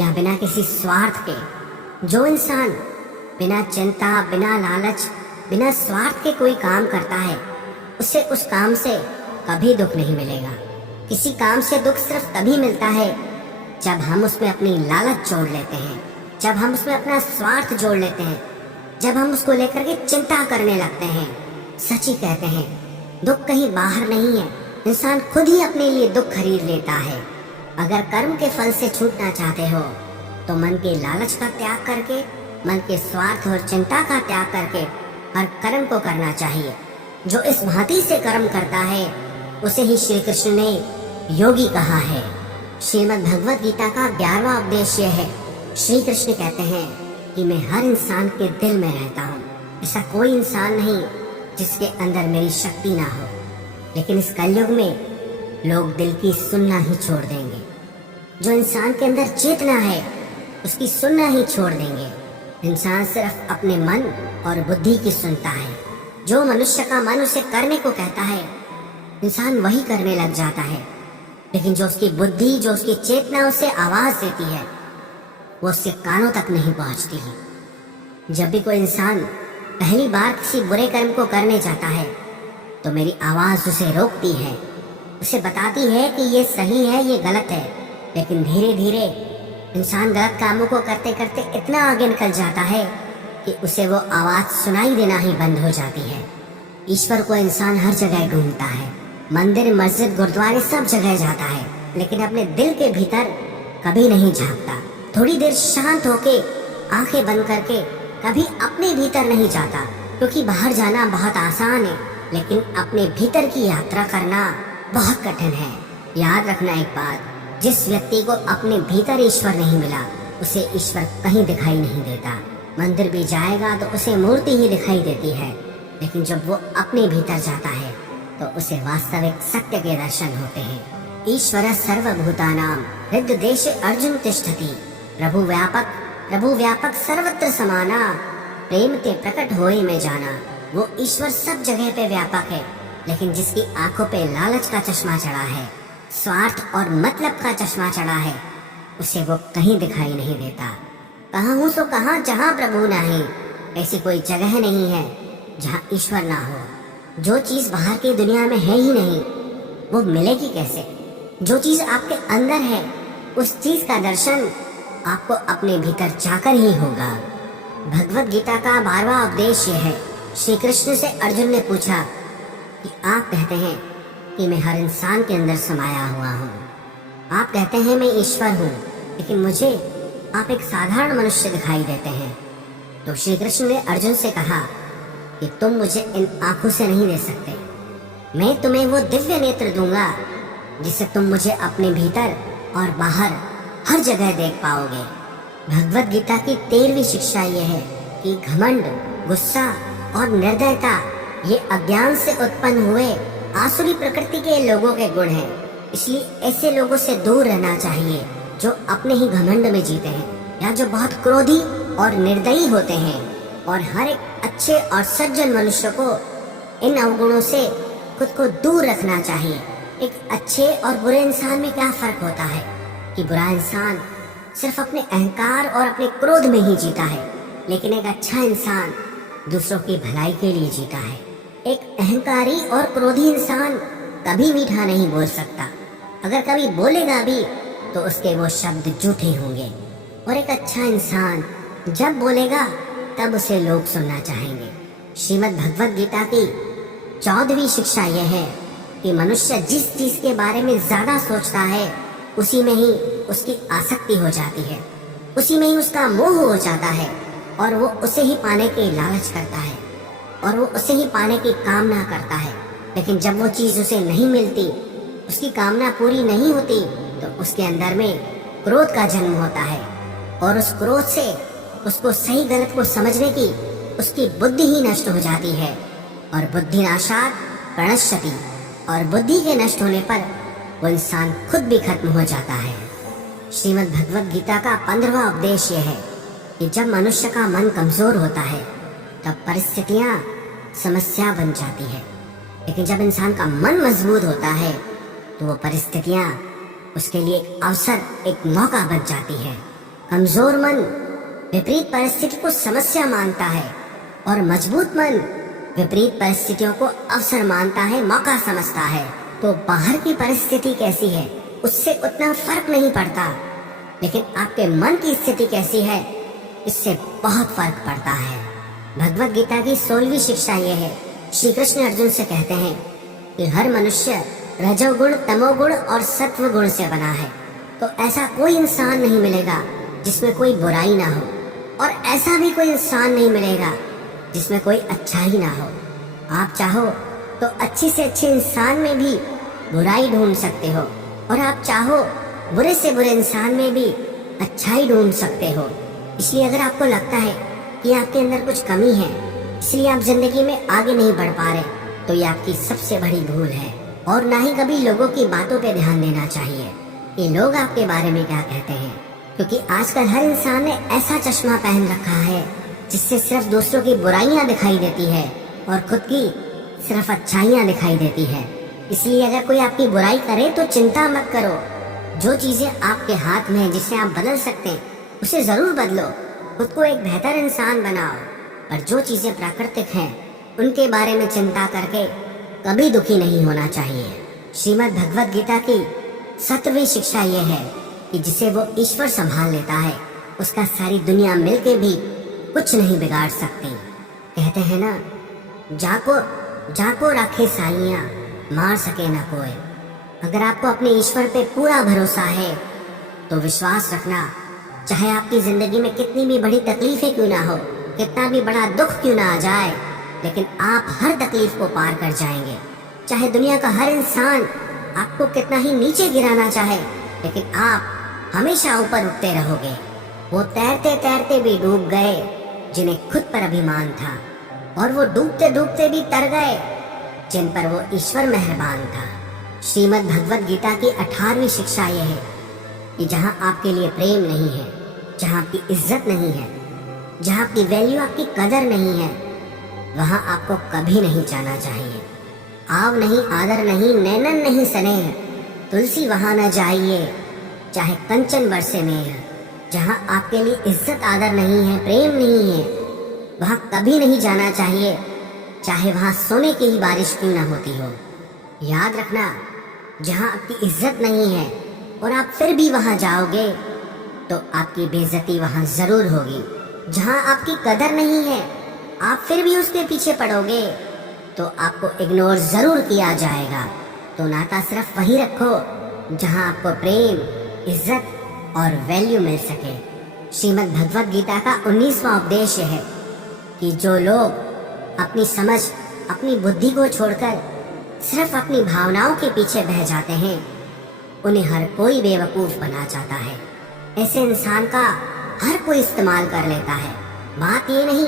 या बिना किसी स्वार्थ के। जो इंसान बिना चिंता, बिना लालच, बिना स्वार्थ के कोई काम करता है, उसे उस काम से कभी दुख नहीं मिलेगा। किसी काम से दुख सिर्फ तभी मिलता है जब हम उसमें अपनी लालच जोड़ लेते हैं, जब हम उसमें अपना स्वार्थ जोड़ लेते हैं, जब हम उसको लेकर के चिंता करने लगते हैं। सच ही कहते हैं, दुख कहीं बाहर नहीं है, इंसान खुद ही अपने लिए दुख खरीद लेता है। अगर कर्म के फल से छूटना चाहते हो तो मन के लालच का त्याग करके, मन के स्वार्थ और चिंता का त्याग करके हर कर्म को करना चाहिए। जो इस भांति से कर्म करता है उसे ही श्री कृष्ण ने योगी कहा है। श्रीमद् भगवत गीता का 11वां उपदेश यह है, श्री कृष्ण कहते हैं कि मैं हर इंसान के दिल में रहता हूँ। ऐसा कोई इंसान नहीं जिसके अंदर मेरी शक्ति ना हो। लेकिन इस कलयुग में लोग दिल की सुनना ही छोड़ देंगे। जो इंसान के अंदर चेतना है उसकी सुनना ही छोड़ देंगे। इंसान सिर्फ अपने मन और बुद्धि की सुनता है। जो मनुष्य का मन उसे करने को कहता है, इंसान वही करने लग जाता है। लेकिन जो उसकी बुद्धि, जो उसकी चेतना उसे आवाज देती है, वो उसके कानों तक नहीं पहुंचती है। जब भी कोई इंसान पहली बार किसी बुरे कर्म को करने जाता है तो मेरी आवाज उसे रोकती है, उसे बताती है कि ये सही है, ये गलत है। लेकिन धीरे धीरे इंसान गलत कामों को करते करते इतना आगे निकल जाता है कि उसे वो आवाज सुनाई देना ही बंद हो जाती है। ईश्वर को इंसान हर जगह ढूंढता है, मंदिर, मस्जिद, गुरुद्वारे सब जगह जाता है, लेकिन अपने दिल के भीतर कभी नहीं झांकता। थोड़ी देर शांत होके आंखें बंद करके कभी अपने भीतर नहीं जाता, क्योंकि बाहर जाना बहुत आसान है, लेकिन अपने भीतर की यात्रा करना बहुत कठिन है। याद रखना एक बात, जिस व्यक्ति को अपने भीतर ईश्वर नहीं मिला, उसे ईश्वर कहीं दिखाई नहीं देता। मंदिर भी जाएगा तो उसे मूर्ति ही दिखाई देती है, लेकिन जब वो अपने भीतर जाता है तो उसे वास्तविक सत्य के दर्शन होते हैं। ईश्वर सर्वभूतानां हृद्देशे अर्जुन तिष्ठति, प्रभु व्यापक सर्वत्र समाना, प्रेम ते प्रकट होए में जाना। वो ईश्वर सब जगह पे व्यापक है, लेकिन जिसकी आंखों पे लालच का चश्मा चढ़ा है, स्वार्थ और मतलब का चश्मा चढ़ा है, उसे वो कहीं दिखाई नहीं देता। कहाँ हूँ सो कहाँ, जहाँ प्रभु नहीं। ऐसी कोई जगह नहीं है जहाँ ईश्वर ना हो। जो चीज बाहर की दुनिया में है ही नहीं, वो मिलेगी कैसे? जो चीज आपके अंदर है, उस चीज का दर्शन आपको अपने भीतर जाकर ही होगा। भगवत गीता का 12वां उपदेश यह है। श्री कृष्ण से अर्जुन ने पूछा कि आप कहते हैं कि मैं हर इंसान के अंदर समाया हुआ हूँ, आप कहते हैं मैं ईश्वर हूँ, लेकिन मुझे आप एक साधारण मनुष्य दिखाई देते हैं। तो श्री कृष्ण ने अर्जुन से कहा कि तुम मुझे इन आंखों से नहीं दे सकते, मैं तुम्हें वो दिव्य नेत्र दूंगा जिससे तुम मुझे अपने भीतर और बाहर हर जगह देख पाओगे। भगवत गीता की 13वीं शिक्षा यह है कि घमंड, गुस्सा और निर्दयता ये अज्ञान से उत्पन्न हुए आसुरी प्रकृति के लोगों के गुण हैं। इसलिए ऐसे लोगों से दूर रहना चाहिए जो अपने ही घमंड में जीते हैं, या जो बहुत क्रोधी और निर्दयी होते हैं। और हर एक अच्छे और सज्जन मनुष्य को इन अवगुणों से खुद को दूर रखना चाहिए। एक अच्छे और बुरे इंसान में क्या फर्क होता है कि बुरा इंसान सिर्फ अपने अहंकार और अपने क्रोध में ही जीता है, लेकिन एक अच्छा इंसान दूसरों की भलाई के लिए जीता है। एक अहंकारी और क्रोधी इंसान कभी मीठा नहीं बोल सकता, अगर कभी बोलेगा भी तो उसके वो शब्द झूठे होंगे। और एक अच्छा इंसान जब बोलेगा तब उसे लोग सुनना चाहेंगे। श्रीमद् भगवत गीता की 14वीं शिक्षा यह है कि मनुष्य जिस चीज के बारे में ज्यादा सोचता है, उसी में ही उसकी आसक्ति हो जाती है, उसी में ही उसका मोह हो जाता है, और वो उसे ही पाने की लालच करता है, और वो उसे ही पाने की कामना करता है। लेकिन जब वो चीज उसे नहीं मिलती, उसकी कामना पूरी नहीं होती, तो उसके अंदर में क्रोध का जन्म होता है, और उस क्रोध से उसको सही गलत को समझने की उसकी बुद्धि ही नष्ट हो जाती है। और बुद्धि नाशात प्रणश्यति, और बुद्धि के नष्ट होने पर वो इंसान खुद भी खत्म हो जाता है। श्रीमद् भगवत गीता का 15वां उपदेश यह है कि जब मनुष्य का मन कमजोर होता है तब परिस्थितियां समस्या बन जाती है, लेकिन जब इंसान का मन मजबूत होता है तो वो परिस्थितियां उसके लिए एक अवसर, एक मौका बन जाती है। कमजोर मन विपरीत परिस्थिति को समस्या मानता है, और मजबूत मन विपरीत परिस्थितियों को अवसर मानता है, मौका समझता है। तो बाहर की परिस्थिति कैसी है उससे उतना फर्क नहीं पड़ता, लेकिन आपके मन की स्थिति कैसी है इससे बहुत फर्क पड़ता है। भगवत गीता की 16वीं शिक्षा यह है। श्री कृष्ण अर्जुन से कहते हैं कि हर मनुष्य रजोगुण, तमोगुण और सत्व गुण से बना है, तो ऐसा कोई इंसान नहीं मिलेगा जिसमें कोई बुराई ना हो, और ऐसा भी कोई इंसान नहीं मिलेगा जिसमें कोई अच्छाई ना हो। आप चाहो तो अच्छे से अच्छे इंसान में भी बुराई ढूंढ सकते हो, और आप चाहो बुरे से बुरे इंसान में भी अच्छाई ढूंढ सकते हो। इसलिए अगर आपको लगता है कि आपके अंदर कुछ कमी है, इसलिए आप जिंदगी में आगे नहीं बढ़ पा रहे, तो ये आपकी सबसे बड़ी भूल है। और ना ही कभी लोगों की बातों पे ध्यान देना चाहिए कि लोग आपके बारे में क्या कहते हैं, क्योंकि आजकल हर इंसान ने ऐसा चश्मा पहन रखा है जिससे सिर्फ दूसरों की बुराइयां दिखाई देती है और खुद की सिर्फ अच्छाइयां दिखाई देती है। इसलिए अगर कोई आपकी बुराई करे तो चिंता मत करो। जो चीजें आपके हाथ में हैं, जिसे आप बदल सकते हैं, उसे जरूर बदलो, खुद को एक बेहतर इंसान बनाओ। पर जो चीजें प्राकृतिक हैं उनके बारे में चिंता करके कभी दुखी नहीं होना चाहिए। श्रीमद् भगवत गीता की 17वीं शिक्षा यह है कि जिसे वो ईश्वर संभाल लेता है, उसका सारी दुनिया मिलके भी कुछ नहीं बिगाड़ सकती। कहते हैं ना, जाको जाको राखे साइयां, मार सके ना कोई। अगर आपको अपने ईश्वर पे पूरा भरोसा है तो विश्वास रखना, चाहे आपकी जिंदगी में कितनी भी बड़ी तकलीफें क्यों ना हो, कितना भी बड़ा दुख क्यों ना आ जाए, लेकिन आप हर तकलीफ को पार कर जाएंगे। चाहे दुनिया का हर इंसान आपको कितना ही नीचे गिराना चाहे, लेकिन आप हमेशा ऊपर उठते रहोगे। वो तैरते तैरते भी डूब गए जिन्हें खुद पर अभिमान था, और वो डूबते डूबते भी तर गए जिन पर वो ईश्वर मेहरबान था। श्रीमद् भगवद गीता की 18वीं शिक्षा यह है कि जहाँ आपके लिए प्रेम नहीं है, जहाँ आपकी इज्जत नहीं है, जहाँ आपकी वैल्यू, आपकी कदर नहीं है, वहाँ आपको कभी नहीं जाना चाहिए। आव नहीं, आदर नहीं, नैनन नहीं स्नेह, तुलसी वहाँ न जाइए, चाहे कंचन बरसे मेघ। जहाँ आपके लिए इज्जत आदर नहीं है, प्रेम नहीं है, वहाँ कभी नहीं जाना चाहिए, चाहे वहाँ सोने की ही बारिश क्यों ना होती हो। याद रखना, जहाँ आपकी इज्जत नहीं है और आप फिर भी वहाँ जाओगे तो आपकी बेइज्जती वहाँ जरूर होगी। जहाँ आपकी कदर नहीं है, आप फिर भी उसके पीछे पड़ोगे तो आपको इग्नोर जरूर किया जाएगा। तो नाता सिर्फ वही रखो जहाँ आपको प्रेम, इज्जत और वैल्यू मिल सके। श्रीमद् भगवद गीता का 19वां उपदेश है कि जो लोग अपनी समझ, अपनी बुद्धि को छोड़कर सिर्फ अपनी भावनाओं के पीछे बह जाते हैं, उन्हें हर कोई बेवकूफ बना चाहता है। ऐसे इंसान का हर कोई इस्तेमाल कर लेता है। बात ये नहीं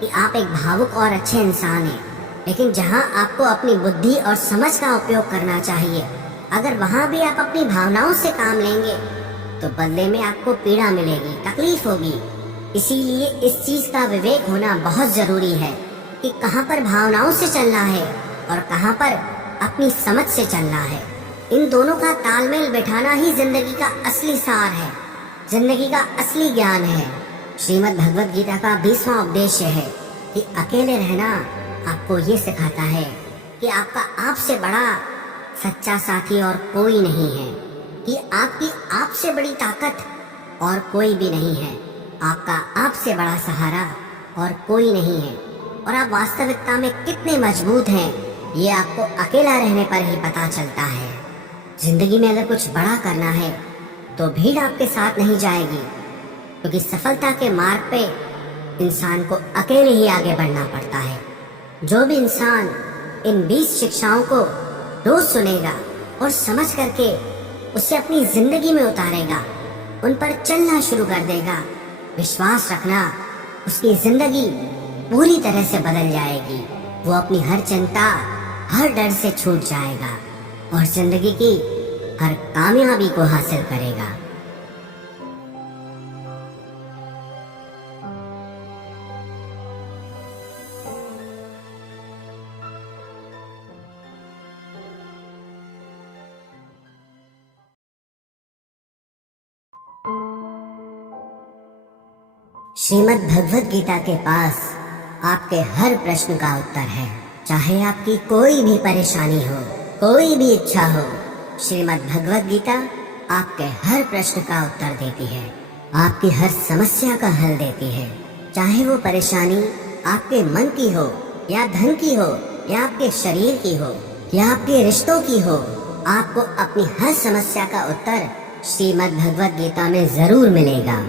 कि आप एक भावुक और अच्छे इंसान हैं, लेकिन जहां आपको अपनी बुद्धि और समझ का उपयोग करना चाहिए, अगर वहां भी आप अपनी भावनाओं से काम लेंगे तो बदले में आपको पीड़ा मिलेगी, तकलीफ होगी। इसीलिए इस चीज का विवेक होना बहुत जरूरी है कि कहां पर भावनाओं से चलना है और कहां पर अपनी समझ से चलना है। इन दोनों का तालमेल बैठाना ही जिंदगी का असली सार है, जिंदगी का असली ज्ञान है। श्रीमद् भगवद गीता का 20वां उपदेश है कि अकेले रहना आपको ये सिखाता है कि आपका आपसे बड़ा सच्चा साथी और कोई नहीं है, कि आपकी आपसे बड़ी ताकत और कोई भी नहीं है, आपका आपसे बड़ा सहारा और कोई नहीं है, और आप वास्तविकता में कितने मजबूत हैं ये आपको अकेला रहने पर ही पता चलता है। जिंदगी में अगर कुछ बड़ा करना है तो भीड़ आपके साथ नहीं जाएगी, क्योंकि सफलता के मार्ग पे इंसान को अकेले ही आगे बढ़ना पड़ता है। जो भी इंसान इन 20 शिक्षाओं को रोज सुनेगा और समझ करके उसे अपनी जिंदगी में उतारेगा, उन पर चलना शुरू कर देगा, विश्वास रखना उसकी जिंदगी पूरी तरह से बदल जाएगी। वो अपनी हर चिंता, हर डर से छूट जाएगा और जिंदगी की हर कामयाबी को हासिल करेगा। श्रीमद् भगवद गीता के पास आपके हर प्रश्न का उत्तर है। चाहे आपकी कोई भी परेशानी हो, कोई भी इच्छा हो, श्रीमद् भगवद गीता आपके हर प्रश्न का उत्तर देती है, आपकी हर समस्या का हल देती है। चाहे वो परेशानी आपके मन की हो या धन की हो या आपके शरीर की हो या आपके रिश्तों की हो, आपको अपनी हर समस्या का उत्तर श्रीमद् भगवद गीता में जरूर मिलेगा।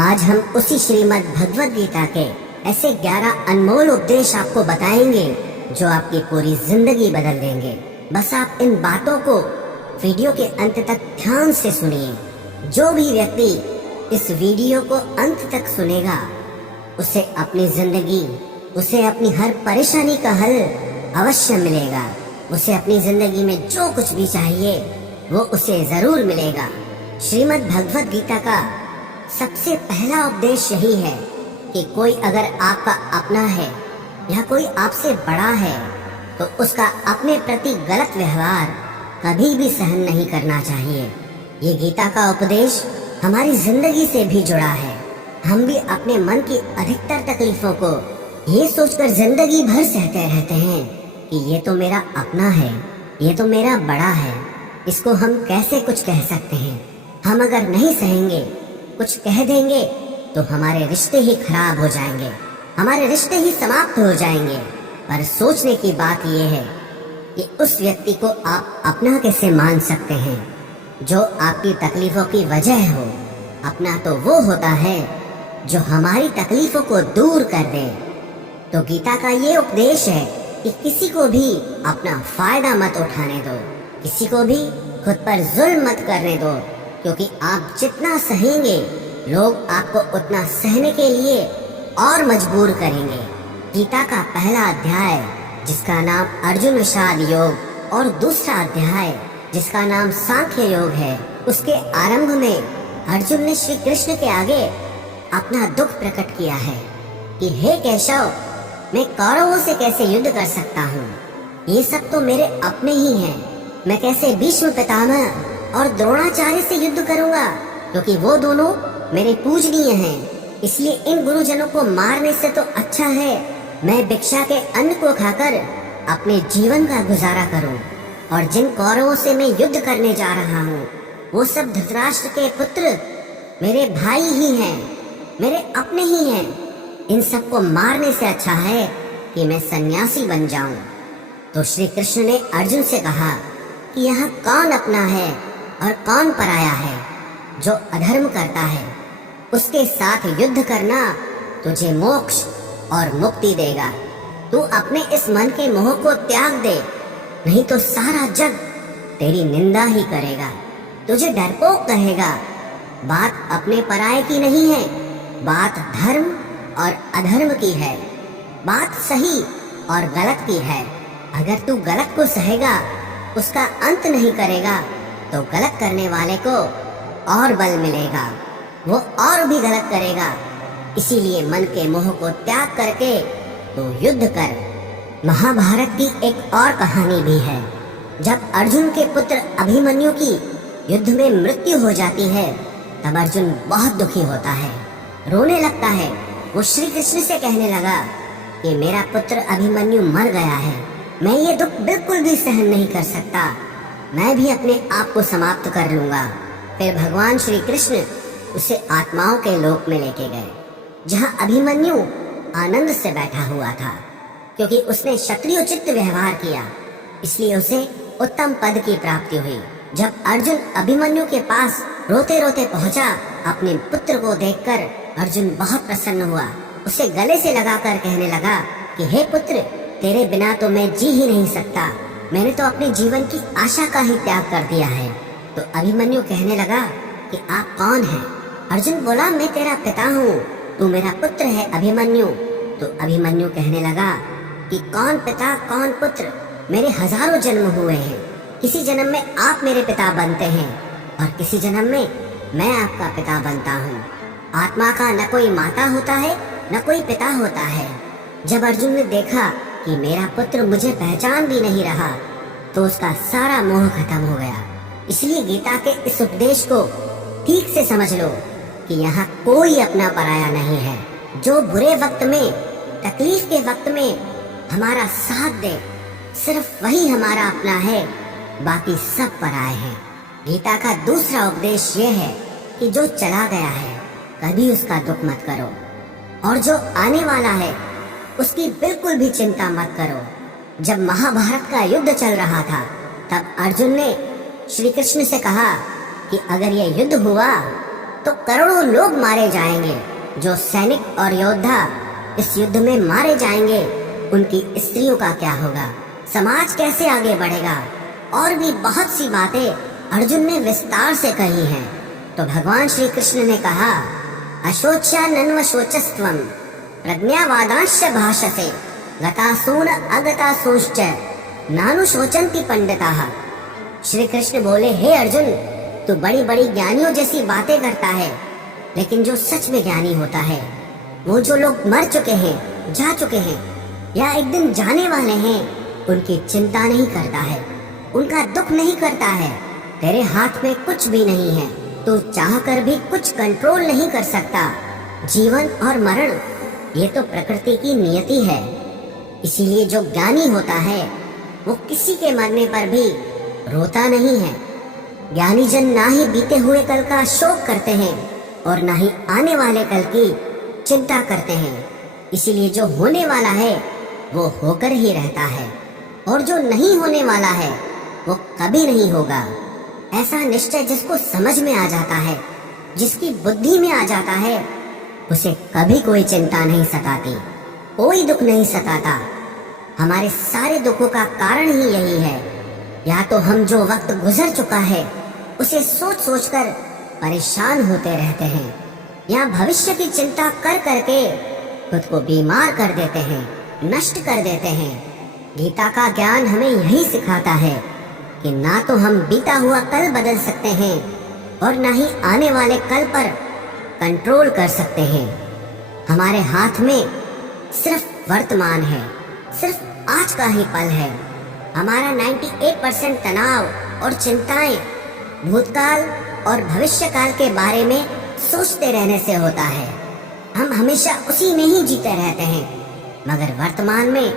आज हम उसी श्रीमद् भगवद गीता के ऐसे 11 अनमोल उपदेश आपको बताएंगे जो आपकी पूरी जिंदगी बदल देंगे। बस आप इन बातों को वीडियो के अंत तक ध्यान से सुनिए। जो भी व्यक्ति इस वीडियो को अंत तक सुनेगा उसे अपनी जिंदगी, उसे अपनी हर परेशानी का हल अवश्य मिलेगा। उसे अपनी जिंदगी में जो कुछ भी चाहिए वो उसे जरूर मिलेगा। श्रीमद् भगवद गीता का सबसे पहला उपदेश यही है कि कोई अगर आपका अपना है या कोई आपसे बड़ा है तो उसका अपने प्रति गलत व्यवहार कभी भी सहन नहीं करना चाहिए। ये गीता का उपदेश हमारी जिंदगी से भी जुड़ा है। हम भी अपने मन की अधिकतर तकलीफों को ये सोचकर जिंदगी भर सहते रहते हैं कि ये तो मेरा अपना है, ये तो मेरा बड़ा है, इसको हम कैसे कुछ कह सकते हैं। हम अगर नहीं सहेंगे, कुछ कह देंगे तो हमारे रिश्ते ही खराब हो जाएंगे, हमारे रिश्ते ही समाप्त हो जाएंगे। पर सोचने की बात यह है कि उस व्यक्ति को आप अपना कैसे मान सकते हैं जो आपकी तकलीफों की वजह हो। अपना तो वो होता है जो हमारी तकलीफों को दूर कर दे। तो गीता का ये उपदेश है कि किसी को भी अपना फायदा मत उठाने दो, किसी को भी खुद पर जुल्म मत करने दो, क्योंकि आप जितना सहेंगे लोग आपको उतना सहने के लिए और मजबूर करेंगे। गीता का पहला अध्याय जिसका नाम अर्जुन विषाद योग और दूसरा अध्याय जिसका नाम सांख्य योग है, उसके आरंभ में अर्जुन ने श्री कृष्ण के आगे अपना दुख प्रकट किया है कि हे केशव, मैं कौरवों से कैसे युद्ध कर सकता हूँ। ये सब तो मेरे अपने ही हैं। मैं कैसे भीष्म पितामह और द्रोणाचार्य से युद्ध करूँगा, क्योंकि वो दोनों मेरे पूजनीय हैं। इसलिए इन गुरुजनों को मारने से तो अच्छा है मैं भिक्षा के अन्न को खाकर अपने जीवन का गुजारा करूं। और जिन कौरवों से मैं युद्ध करने जा रहा हूं, वो सब धृतराष्ट्र के पुत्र मेरे भाई ही हैं, मेरे अपने ही हैं। इन सबको मारने से अच्छा है कि मैं सन्यासी बन जाऊं। तो श्री कृष्ण ने अर्जुन से कहा कि यहाँ कौन अपना है और कौन पराया है। जो अधर्म करता है उसके साथ युद्ध करना तुझे मोक्ष और मुक्ति देगा। तू अपने इस मन के मोह को त्याग दे, नहीं तो सारा जग तेरी निंदा ही करेगा, तुझे डरपोक कहेगा। बात अपने पराये की नहीं है, बात धर्म और अधर्म की है, बात सही और गलत की है। अगर तू गलत को सहेगा, उसका अंत नहीं करेगा, तो गलत करने वाले को और बल मिलेगा, वो और भी गलत करेगा। इसीलिए मन के मोह को त्याग करके तो युद्ध कर। महाभारत की एक और कहानी भी है। जब अर्जुन के पुत्र अभिमन्यु की युद्ध में मृत्यु हो जाती है, तब अर्जुन बहुत दुखी होता है, रोने लगता है। वो श्री कृष्ण से कहने लगा कि मेरा पुत्र अभिमन्यु मर गया है, मैं ये दुख बिल्कुल भी सहन नहीं कर सकता, मैं भी अपने आप को समाप्त कर लूंगा। फिर भगवान श्री कृष्ण उसे आत्माओं के लोक में लेके गए, जहाँ अभिमन्यु आनंद से बैठा हुआ था, क्योंकि उसने क्षत्रियोचित व्यवहार किया, इसलिए उसे उत्तम पद की प्राप्ति हुई। जब अर्जुन अभिमन्यु के पास रोते रोते पहुंचा, अपने पुत्र को देखकर अर्जुन बहुत प्रसन्न हुआ। उसे गले से लगाकर कहने लगा कि हे पुत्र, तेरे बिना तो मैं जी ही नहीं सकता, मैंने तो अपने जीवन की आशा का ही त्याग कर दिया है। तो अभिमन्यु कहने लगा कि आप कौन हैं? अर्जुन बोला, मैं तेरा पिता हूँ, तू मेरा पुत्र है अभिमन्यु। तो अभिमन्यु कहने लगा कि कौन पिता कौन पुत्र, मेरे हजारों जन्म हुए हैं, किसी जन्म में आप मेरे पिता बनते हैं और किसी जन्म में मैं आपका पिता बनता हूँ। आत्मा का न कोई माता होता है न कोई पिता होता है। जब अर्जुन ने देखा कि मेरा पुत्र मुझे पहचान भी नहीं रहा, तो उसका सारा मोह खत्म हो गया। इसलिए गीता के इस उपदेश को ठीक से समझ लो कि यहाँ कोई अपना पराया नहीं है। जो बुरे वक्त में, तकलीफ के वक्त में हमारा साथ दे, सिर्फ वही हमारा अपना है, बाकी सब पराये हैं। गीता का दूसरा उपदेश ये है कि जो चला गया है कभी उसका दुख मत करो, और जो आने वाला है उसकी बिल्कुल भी चिंता मत करो। जब महाभारत का युद्ध चल रहा था, तब अर्जुन ने श्री कृष्ण से कहा कि अगर ये युद्ध हुआ तो करोड़ों लोग मारे जाएंगे। जो सैनिक और योद्धा इस युद्ध में मारे जाएंगे, उनकी स्त्रियों का क्या होगा, समाज कैसे आगे बढ़ेगा। और भी बहुत सी बातें अर्जुन ने विस्तार से कही हैं। तो भगवान श्री कृष्ण ने कहा, अशोच्यानन्वशोचस्त्वं प्रज्ञावादांश्च भाषसे गतासून अगतासूंश्च नानुशोचन्ति पंडिताः। श्री कृष्ण बोले, हे अर्जुन, तू बड़ी बड़ी ज्ञानियों जैसी बातें करता है, लेकिन जो सच में ज्ञानी होता है, वो जो लोग मर चुके हैं, जा चुके हैं या एक दिन जाने वाले हैं, उनकी चिंता नहीं करता है, उनका दुख नहीं करता है। तेरे हाथ में कुछ भी नहीं है, तू चाह कर भी कुछ कंट्रोल नहीं कर सकता। जीवन और मरण ये तो प्रकृति की नियति है। इसीलिए जो ज्ञानी होता है वो किसी के मरने पर भी रोता नहीं है। ज्ञानी जन ना ही बीते हुए कल का शोक करते हैं और ना ही आने वाले कल की चिंता करते हैं। इसीलिए जो होने वाला है वो होकर ही रहता है। और जो नहीं होने वाला है वो कभी नहीं होगा। ऐसा निश्चय जिसको समझ में आ जाता है, जिसकी बुद्धि में आ जाता है, उसे कभी कोई चिंता नहीं सताती, कोई दुख नहीं सताता। हमारे सारे दुखों का कारण ही यही है। या तो हम जो वक्त गुजर चुका है उसे सोच सोच कर परेशान होते रहते हैं, या भविष्य की चिंता कर करके खुद को बीमार कर देते हैं, नष्ट कर देते हैं। गीता का ज्ञान हमें यही सिखाता है कि ना तो हम बीता हुआ कल बदल सकते हैं और ना ही आने वाले कल पर कंट्रोल कर सकते हैं। हमारे हाथ में सिर्फ वर्तमान है, सिर्फ आज का ही पल है। हमारा 98% तनाव और चिंताएं भूतकाल और भविष्यकाल के बारे में सोचते रहने से होता है। हम हमेशा उसी में ही जीते रहते हैं, मगर वर्तमान में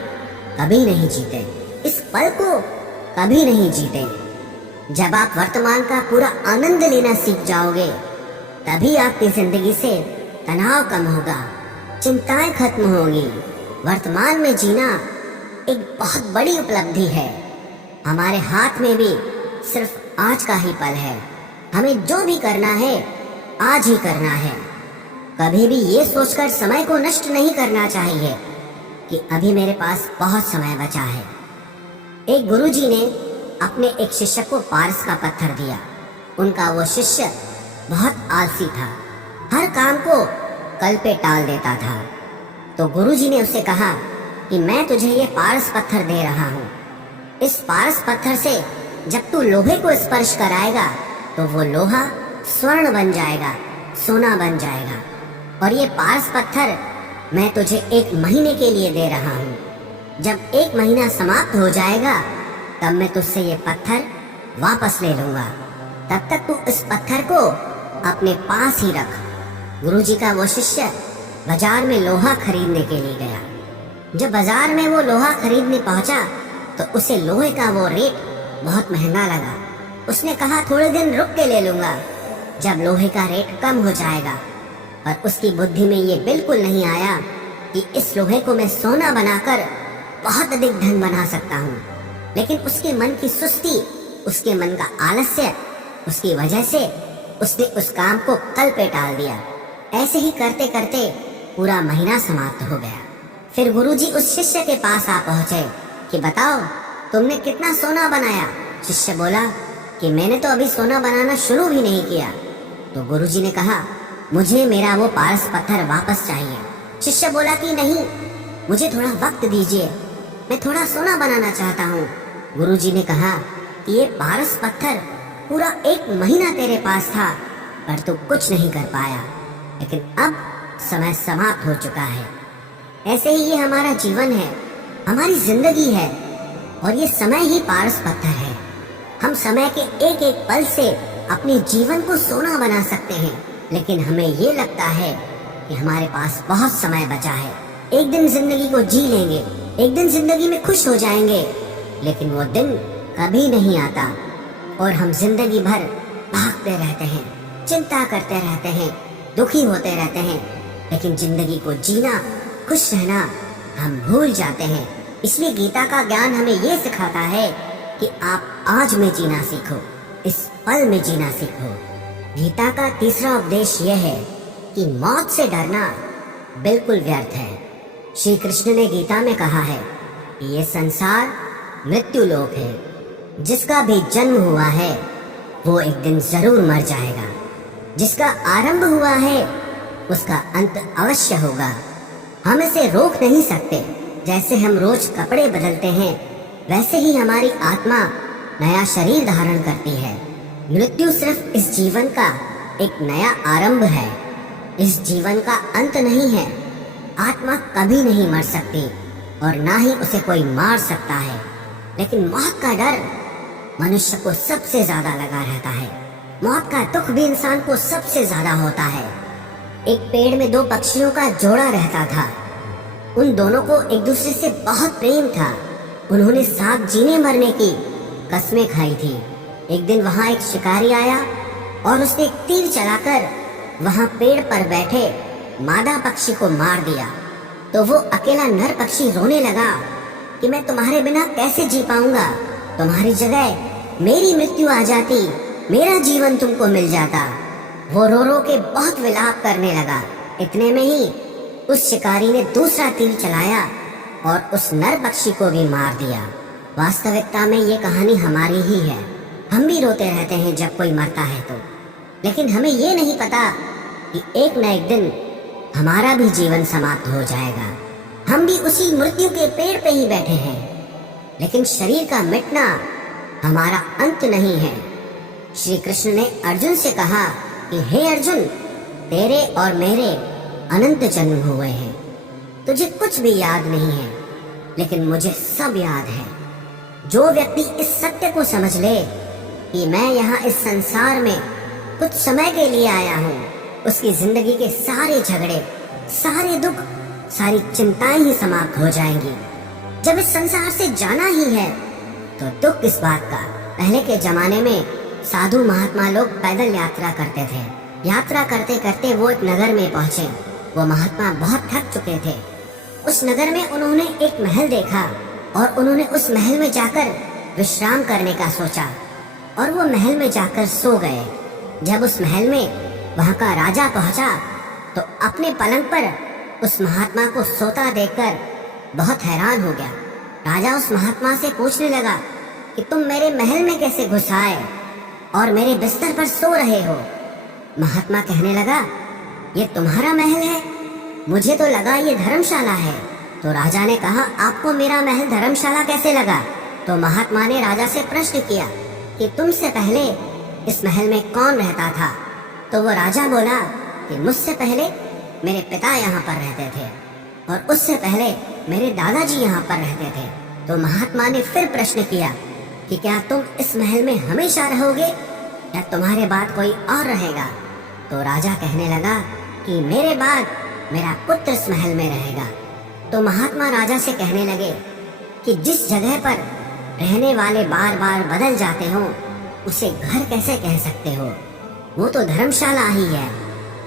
कभी नहीं जीते, इस पल को कभी नहीं जीते। जब आप वर्तमान का पूरा आनंद लेना सीख जाओगे, तभी आपकी जिंदगी से तनाव कम होगा, चिंताएं खत्म होगी। वर्तमान में जीना एक बहुत बड़ी उपलब्धि है। हमारे हाथ में भी सिर्फ आज का ही पल है। हमें जो भी करना है आज ही करना है। कभी भी ये सोचकर समय को नष्ट नहीं करना चाहिए कि अभी मेरे पास बहुत समय बचा है। एक गुरुजी ने अपने एक शिष्य को पारस का पत्थर दिया। उनका वो शिष्य बहुत आलसी था, हर काम को कल पे टाल देता था। तो गुरुजी ने उससे कहा कि मैं तुझे ये पारस पत्थर दे रहा हूँ। इस पारस पत्थर से जब तू लोहे को स्पर्श कराएगा तो वो लोहा स्वर्ण बन जाएगा, सोना बन जाएगा। और ये पारस पत्थर मैं तुझे 1 महीने के लिए दे रहा हूँ। जब 1 महीना समाप्त हो जाएगा तब मैं तुझसे ये पत्थर वापस ले लूंगा। तब तक तू इस पत्थर को अपने पास ही रख। गुरुजी का वो शिष्य बाजार में लोहा खरीदने के लिए गया। जब बाजार में वो लोहा खरीदने पहुंचा तो उसे लोहे का वो रेट बहुत महंगा लगा। उसने कहा थोड़े दिन रुक के ले लूंगा, जब लोहे का रेट कम हो जाएगा। पर उसकी बुद्धि में ये बिल्कुल नहीं आया कि इस लोहे को मैं सोना बनाकर बहुत अधिक धन बना सकता हूँ। लेकिन उसके मन की सुस्ती, उसके मन का आलस्य, उसकी वजह से उसने उस काम को कल पे टाल दिया। ऐसे ही करते करते पूरा महीना समाप्त हो गया। फिर गुरुजी उस शिष्य के पास आ पहुंचे कि बताओ तुमने कितना सोना बनाया। शिष्य बोला कि मैंने तो अभी सोना बनाना शुरू भी नहीं किया। तो गुरुजी ने कहा मुझे मेरा वो पारस पत्थर वापस चाहिए। शिष्य बोला कि नहीं, मुझे थोड़ा वक्त दीजिए, मैं थोड़ा सोना बनाना चाहता हूँ। गुरुजी ने कहा कि ये पारस पत्थर पूरा 1 महीना तेरे पास था पर तू कुछ नहीं कर पाया, लेकिन अब समय समाप्त हो चुका है। ऐसे ही ये हमारा जीवन है, हमारी जिंदगी है, और ये समय ही पारस पत्थर है। हम समय के एक एक पल से अपने जीवन को सोना बना सकते हैं, लेकिन हमें ये लगता है कि हमारे पास बहुत समय बचा है, एक दिन जिंदगी को जी लेंगे, एक दिन जिंदगी में खुश हो जाएंगे। लेकिन वो दिन कभी नहीं आता और हम जिंदगी भर भागते रहते हैं, चिंता करते रहते हैं, दुखी होते रहते हैं, लेकिन जिंदगी को जीना, खुश रहना हम भूल जाते हैं। इसलिए गीता का ज्ञान हमें ये सिखाता है कि आप आज में जीना सीखो, इस पल में जीना सीखो। गीता का तीसरा उपदेश यह है कि मौत से डरना बिल्कुल व्यर्थ है। श्री कृष्ण ने गीता में कहा है कि ये संसार मृत्यु लोक है, जिसका भी जन्म हुआ है वो एक दिन जरूर मर जाएगा। जिसका आरंभ हुआ है उसका अंत अवश्य होगा। हम इसे रोक नहीं सकते। जैसे हम रोज कपड़े बदलते हैं, वैसे ही हमारी आत्मा नया शरीर धारण करती है। मृत्यु सिर्फ इस जीवन का एक नया आरंभ है, इस जीवन का अंत नहीं है। आत्मा कभी नहीं मर सकती और ना ही उसे कोई मार सकता है, लेकिन मौत का डर मनुष्य को सबसे ज्यादा लगा रहता है। मौत का दुख भी इंसान को सबसे ज्यादा होता है। एक पेड़ में 2 पक्षियों का जोड़ा रहता था। उन दोनों को एक दूसरे से बहुत प्रेम था। उन्होंने साथ जीने मरने की कस्में खाई थी। एक दिन वहां एक शिकारी आया और उसने एक तीर चलाकर वहां पेड़ पर बैठे मादा पक्षी को मार दिया। तो वो अकेला नर पक्षी रोने लगा कि मैं तुम्हारे बिना कैसे जी पाऊंगा। तुम्हारी जगह मेरी मृत्यु आ जाती, मेरा जीवन तुमको मिल जाता। वो रो रो के बहुत विलाप करने लगा। इतने में ही उस शिकारी ने दूसरा तीर चलाया और उस नर पक्षी को भी मार दिया। वास्तविकता में ये कहानी हमारी ही है। हम भी रोते रहते हैं जब कोई मरता है तो, लेकिन हमें ये नहीं पता कि एक न एक दिन हमारा भी जीवन समाप्त हो जाएगा। हम भी उसी मृत्यु के पेड़ पे ही बैठे हैं, लेकिन शरीर का मिटना हमारा अंत नहीं है। श्री कृष्ण ने अर्जुन से कहा कि हे अर्जुन, तेरे और मेरे अनंत जन्म हुए हैं। तुझे कुछ भी याद नहीं है, लेकिन मुझे सब याद है। जो व्यक्ति इस सत्य को समझ ले कि मैं यहाँ इस संसार में कुछ समय के लिए आया हूँ, उसकी जिंदगी के सारे झगड़े, सारे दुख, सारी चिंताएं ही समाप्त हो जाएंगी। जब इस संसार से जाना ही है तो दुख किस बात का। पहले के जमाने में साधु महात्मा लोग पैदल यात्रा करते थे। यात्रा करते करते वो एक नगर में पहुंचे। वो महात्मा बहुत थक चुके थे। उस नगर में उन्होंने एक महल देखा और उन्होंने उस महल में जाकर विश्राम करने का सोचा और वो महल में जाकर सो गए। जब उस महल में वहां का राजा पहुंचा तो अपने पलंग पर उस महात्मा को सोता देखकर बहुत हैरान हो गया। राजा उस महात्मा से पूछने लगा कि तुम मेरे महल में कैसे घुस आए और मेरे बिस्तर पर सो रहे हो। महात्मा कहने लगा, ये तुम्हारा महल है, मुझे तो लगा ये धर्मशाला है। तो राजा ने कहा, आपको मेरा महल धर्मशाला कैसे लगा? तो महात्मा ने राजा से प्रश्न किया कि तुमसे पहले इस महल में कौन रहता था? तो वो राजा बोला कि मुझसे पहले मेरे पिता यहाँ पर रहते थे और उससे पहले मेरे दादाजी यहाँ पर रहते थे। तो महात्मा ने फिर प्रश्न किया कि क्या तुम इस महल में हमेशा रहोगे या तुम्हारे बाद कोई और रहेगा? तो राजा कहने लगा कि मेरे बाद मेरा पुत्र इस महल में रहेगा। तो महात्मा राजा से कहने लगे कि जिस जगह पर रहने वाले बार बार बदल जाते हो उसे घर कैसे कह सकते हो? वो तो धर्मशाला ही है।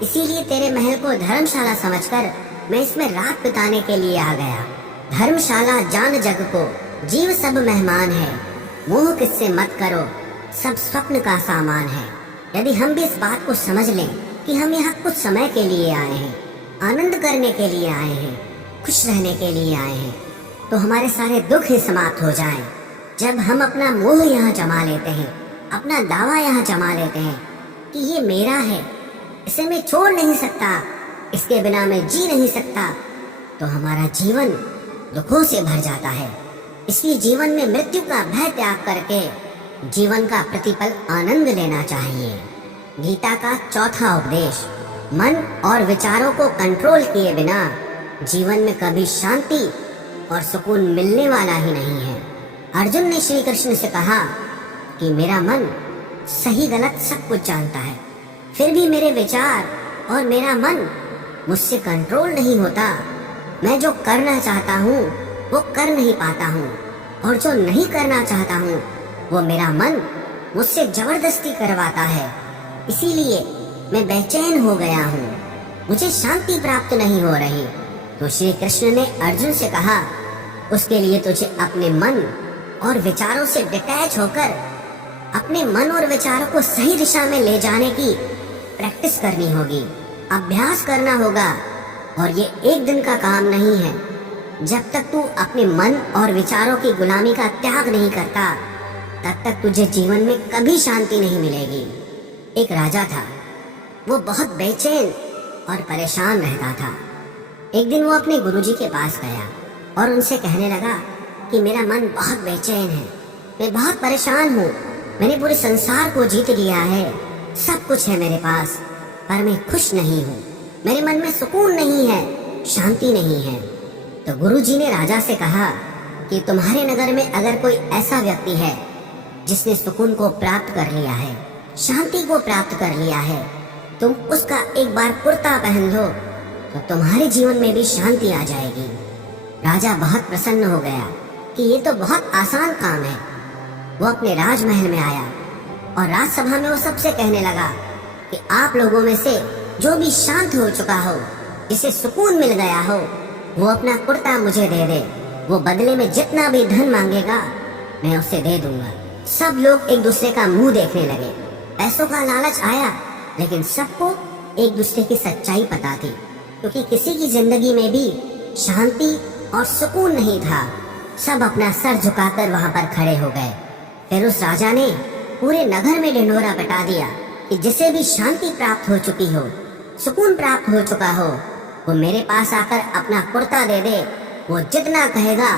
इसीलिए तेरे महल को धर्मशाला समझकर मैं इसमें रात बिताने के लिए आ गया। धर्मशाला जान जग को, जीव सब मेहमान है, मोह किससे मत करो, सब स्वप्न का सामान है। यदि हम भी इस बात को समझ लें कि हम यहाँ कुछ समय के लिए आए हैं, आनंद करने के लिए आए हैं, खुश रहने के लिए आए हैं, तो हमारे सारे दुख ही समाप्त हो जाएं। जब हम अपना मोह यहाँ जमा लेते हैं, अपना दावा यहाँ जमा लेते हैं कि ये मेरा है, इसे मैं छोड़ नहीं सकता, इसके बिना मैं जी नहीं सकता, तो हमारा जीवन दुखों से भर जाता है। इसलिए जीवन में मृत्यु का भय त्याग करके जीवन का प्रतिपल आनंद लेना चाहिए। गीता का चौथा उपदेश, मन और विचारों को कंट्रोल किए बिना जीवन में कभी शांति और सुकून मिलने वाला ही नहीं है। अर्जुन ने श्री कृष्ण से कहा कि मेरा मन सही गलत सब कुछ जानता है, फिर भी मेरे विचार और मेरा मन मुझसे कंट्रोल नहीं होता। मैं जो करना चाहता हूँ वो कर नहीं पाता हूँ और जो नहीं करना चाहता हूँ वो मेरा मन मुझसे जबरदस्ती करवाता है। इसीलिए मैं बेचैन हो गया हूँ, मुझे शांति प्राप्त नहीं हो रही। तो श्री कृष्ण ने अर्जुन से कहा, उसके लिए तुझे अपने मन और विचारों से डिटैच होकर अपने मन और विचारों को सही दिशा में ले जाने की प्रैक्टिस करनी होगी, अभ्यास करना होगा। और ये एक दिन का काम नहीं है। जब तक तू अपने मन और विचारों की गुलामी का त्याग नहीं करता, तब तक तुझे जीवन में कभी शांति नहीं मिलेगी। एक राजा था, वो बहुत बेचैन और परेशान रहता था। एक दिन वो अपने गुरुजी के पास गया और उनसे कहने लगा कि मेरा मन बहुत बेचैन है, मैं बहुत परेशान हूँ, मैंने पूरे संसार को जीत लिया है, सब कुछ है मेरे पास, पर मैं खुश नहीं हूँ, मेरे मन में सुकून नहीं है, शांति नहीं है। तो गुरुजी ने राजा से कहा कि तुम्हारे नगर में अगर कोई ऐसा व्यक्ति है जिसने सुकून को प्राप्त कर लिया है, शांति को प्राप्त कर लिया है, तुम उसका एक बार कुर्ता पहन लो तो तुम्हारे जीवन में भी शांति आ जाएगी। राजा बहुत प्रसन्न हो गया कि ये तो बहुत आसान काम है। वो अपने राजमहल में आया और राजसभा में वो सबसे कहने लगा कि आप लोगों में से जो भी शांत हो चुका हो, जिसे सुकून मिल गया हो, वो अपना कुर्ता मुझे दे दे। वो बदले में जितना भी धन मांगेगा मैं उसे दे दूंगा। सब लोग एक दूसरे का मुंह देखने लगे। पैसों का लालच आया, लेकिन सबको एक दूसरे की सच्चाई पता थी, क्योंकि किसी की जिंदगी में भी शांति और सुकून नहीं था। सब अपना सर झुकाकर वहां पर खड़े हो गए। फिर उस राजा ने पूरे नगर में ढिंढोरा पिटा दिया कि जिसे भी शांति प्राप्त हो चुकी हो, सुकून प्राप्त हो चुका हो, वो मेरे पास आकर अपना कुर्ता दे दे। वो जितना कहेगा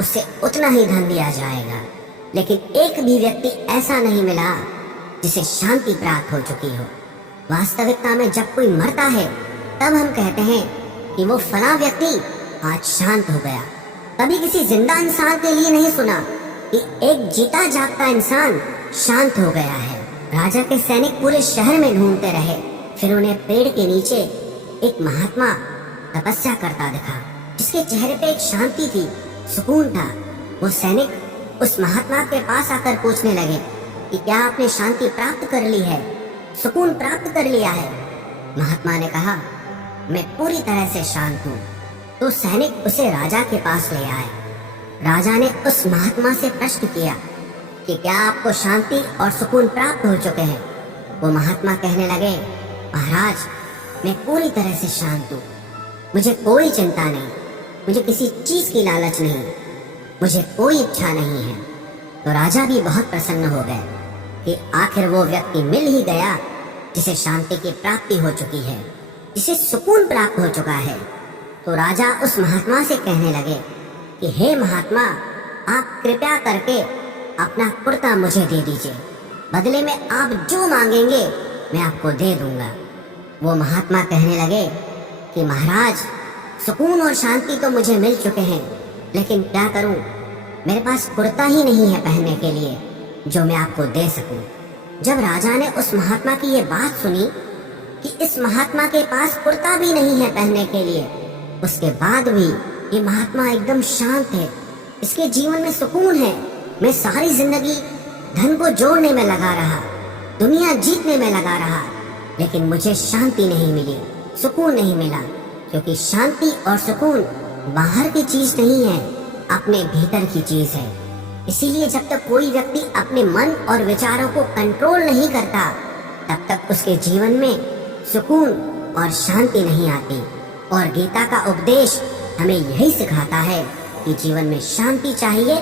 उससे उतना ही धन दिया जाएगा। लेकिन एक भी व्यक्ति ऐसा नहीं मिला जिसे शांति प्राप्त हो चुकी हो। वास्तविकता में जब कोई मरता है तब हम कहते हैं कि वो फला व्यक्ति आज शांत हो गया। कभी किसी जिंदा इंसान के लिए नहीं सुना कि एक जीता जागता इंसान शांत हो गया है। राजा के सैनिक पूरे शहर में ढूंढते रहे। फिर उन्हें पेड़ के नीचे एक महात्मा तपस्या करता दिखा, जिसके चेहरे पे एक शांति थी, सुकून था। वो सैनिक उस महात्मा के पास आकर पूछने लगे कि क्या आपने शांति प्राप्त कर ली है, सुकून प्राप्त कर लिया है? महात्मा ने कहा, मैं पूरी तरह से शांत हूँ। तो सैनिक उसे राजा के पास ले आए। राजा ने उस महात्मा से प्रश्न किया कि क्या आपको शांति और सुकून प्राप्त हो चुके हैं? वो महात्मा कहने लगे, महाराज, मैं पूरी तरह से शांत हूँ। मुझे कोई चिंता नहीं, मुझे किसी चीज की लालच नहीं, मुझे कोई इच्छा नहीं है। तो राजा भी बहुत प्रसन्न हो गए कि आखिर वो व्यक्ति मिल ही गया जिसे शांति की प्राप्ति हो चुकी है, जिसे सुकून प्राप्त हो चुका है। तो राजा उस महात्मा से कहने लगे कि हे महात्मा, आप कृपया करके अपना कुर्ता मुझे दे दीजिए, बदले में आप जो मांगेंगे मैं आपको दे दूंगा। वो महात्मा कहने लगे कि महाराज, सुकून और शांति तो मुझे मिल चुके हैं, लेकिन क्या करूं, मेरे पास कुर्ता ही नहीं है पहनने के लिए जो मैं आपको दे सकूं। जब राजा ने उस महात्मा की ये बात सुनी कि इस महात्मा के पास कुर्ता भी नहीं है पहनने के लिए, उसके बाद भी ये महात्मा एकदम शांत है, इसके जीवन में सुकून है। मैं सारी जिंदगी धन को जोड़ने में लगा रहा, दुनिया जीतने में लगा रहा, लेकिन मुझे शांति नहीं मिली, सुकून नहीं मिला, क्योंकि शांति और सुकून बाहर की चीज नहीं है, अपने भीतर की चीज है। इसीलिए जब तक कोई व्यक्ति अपने मन और विचारों को कंट्रोल नहीं करता, तब तक उसके जीवन में सुकून और शांति नहीं आती। और गीता का उपदेश हमें यही सिखाता है कि जीवन में शांति चाहिए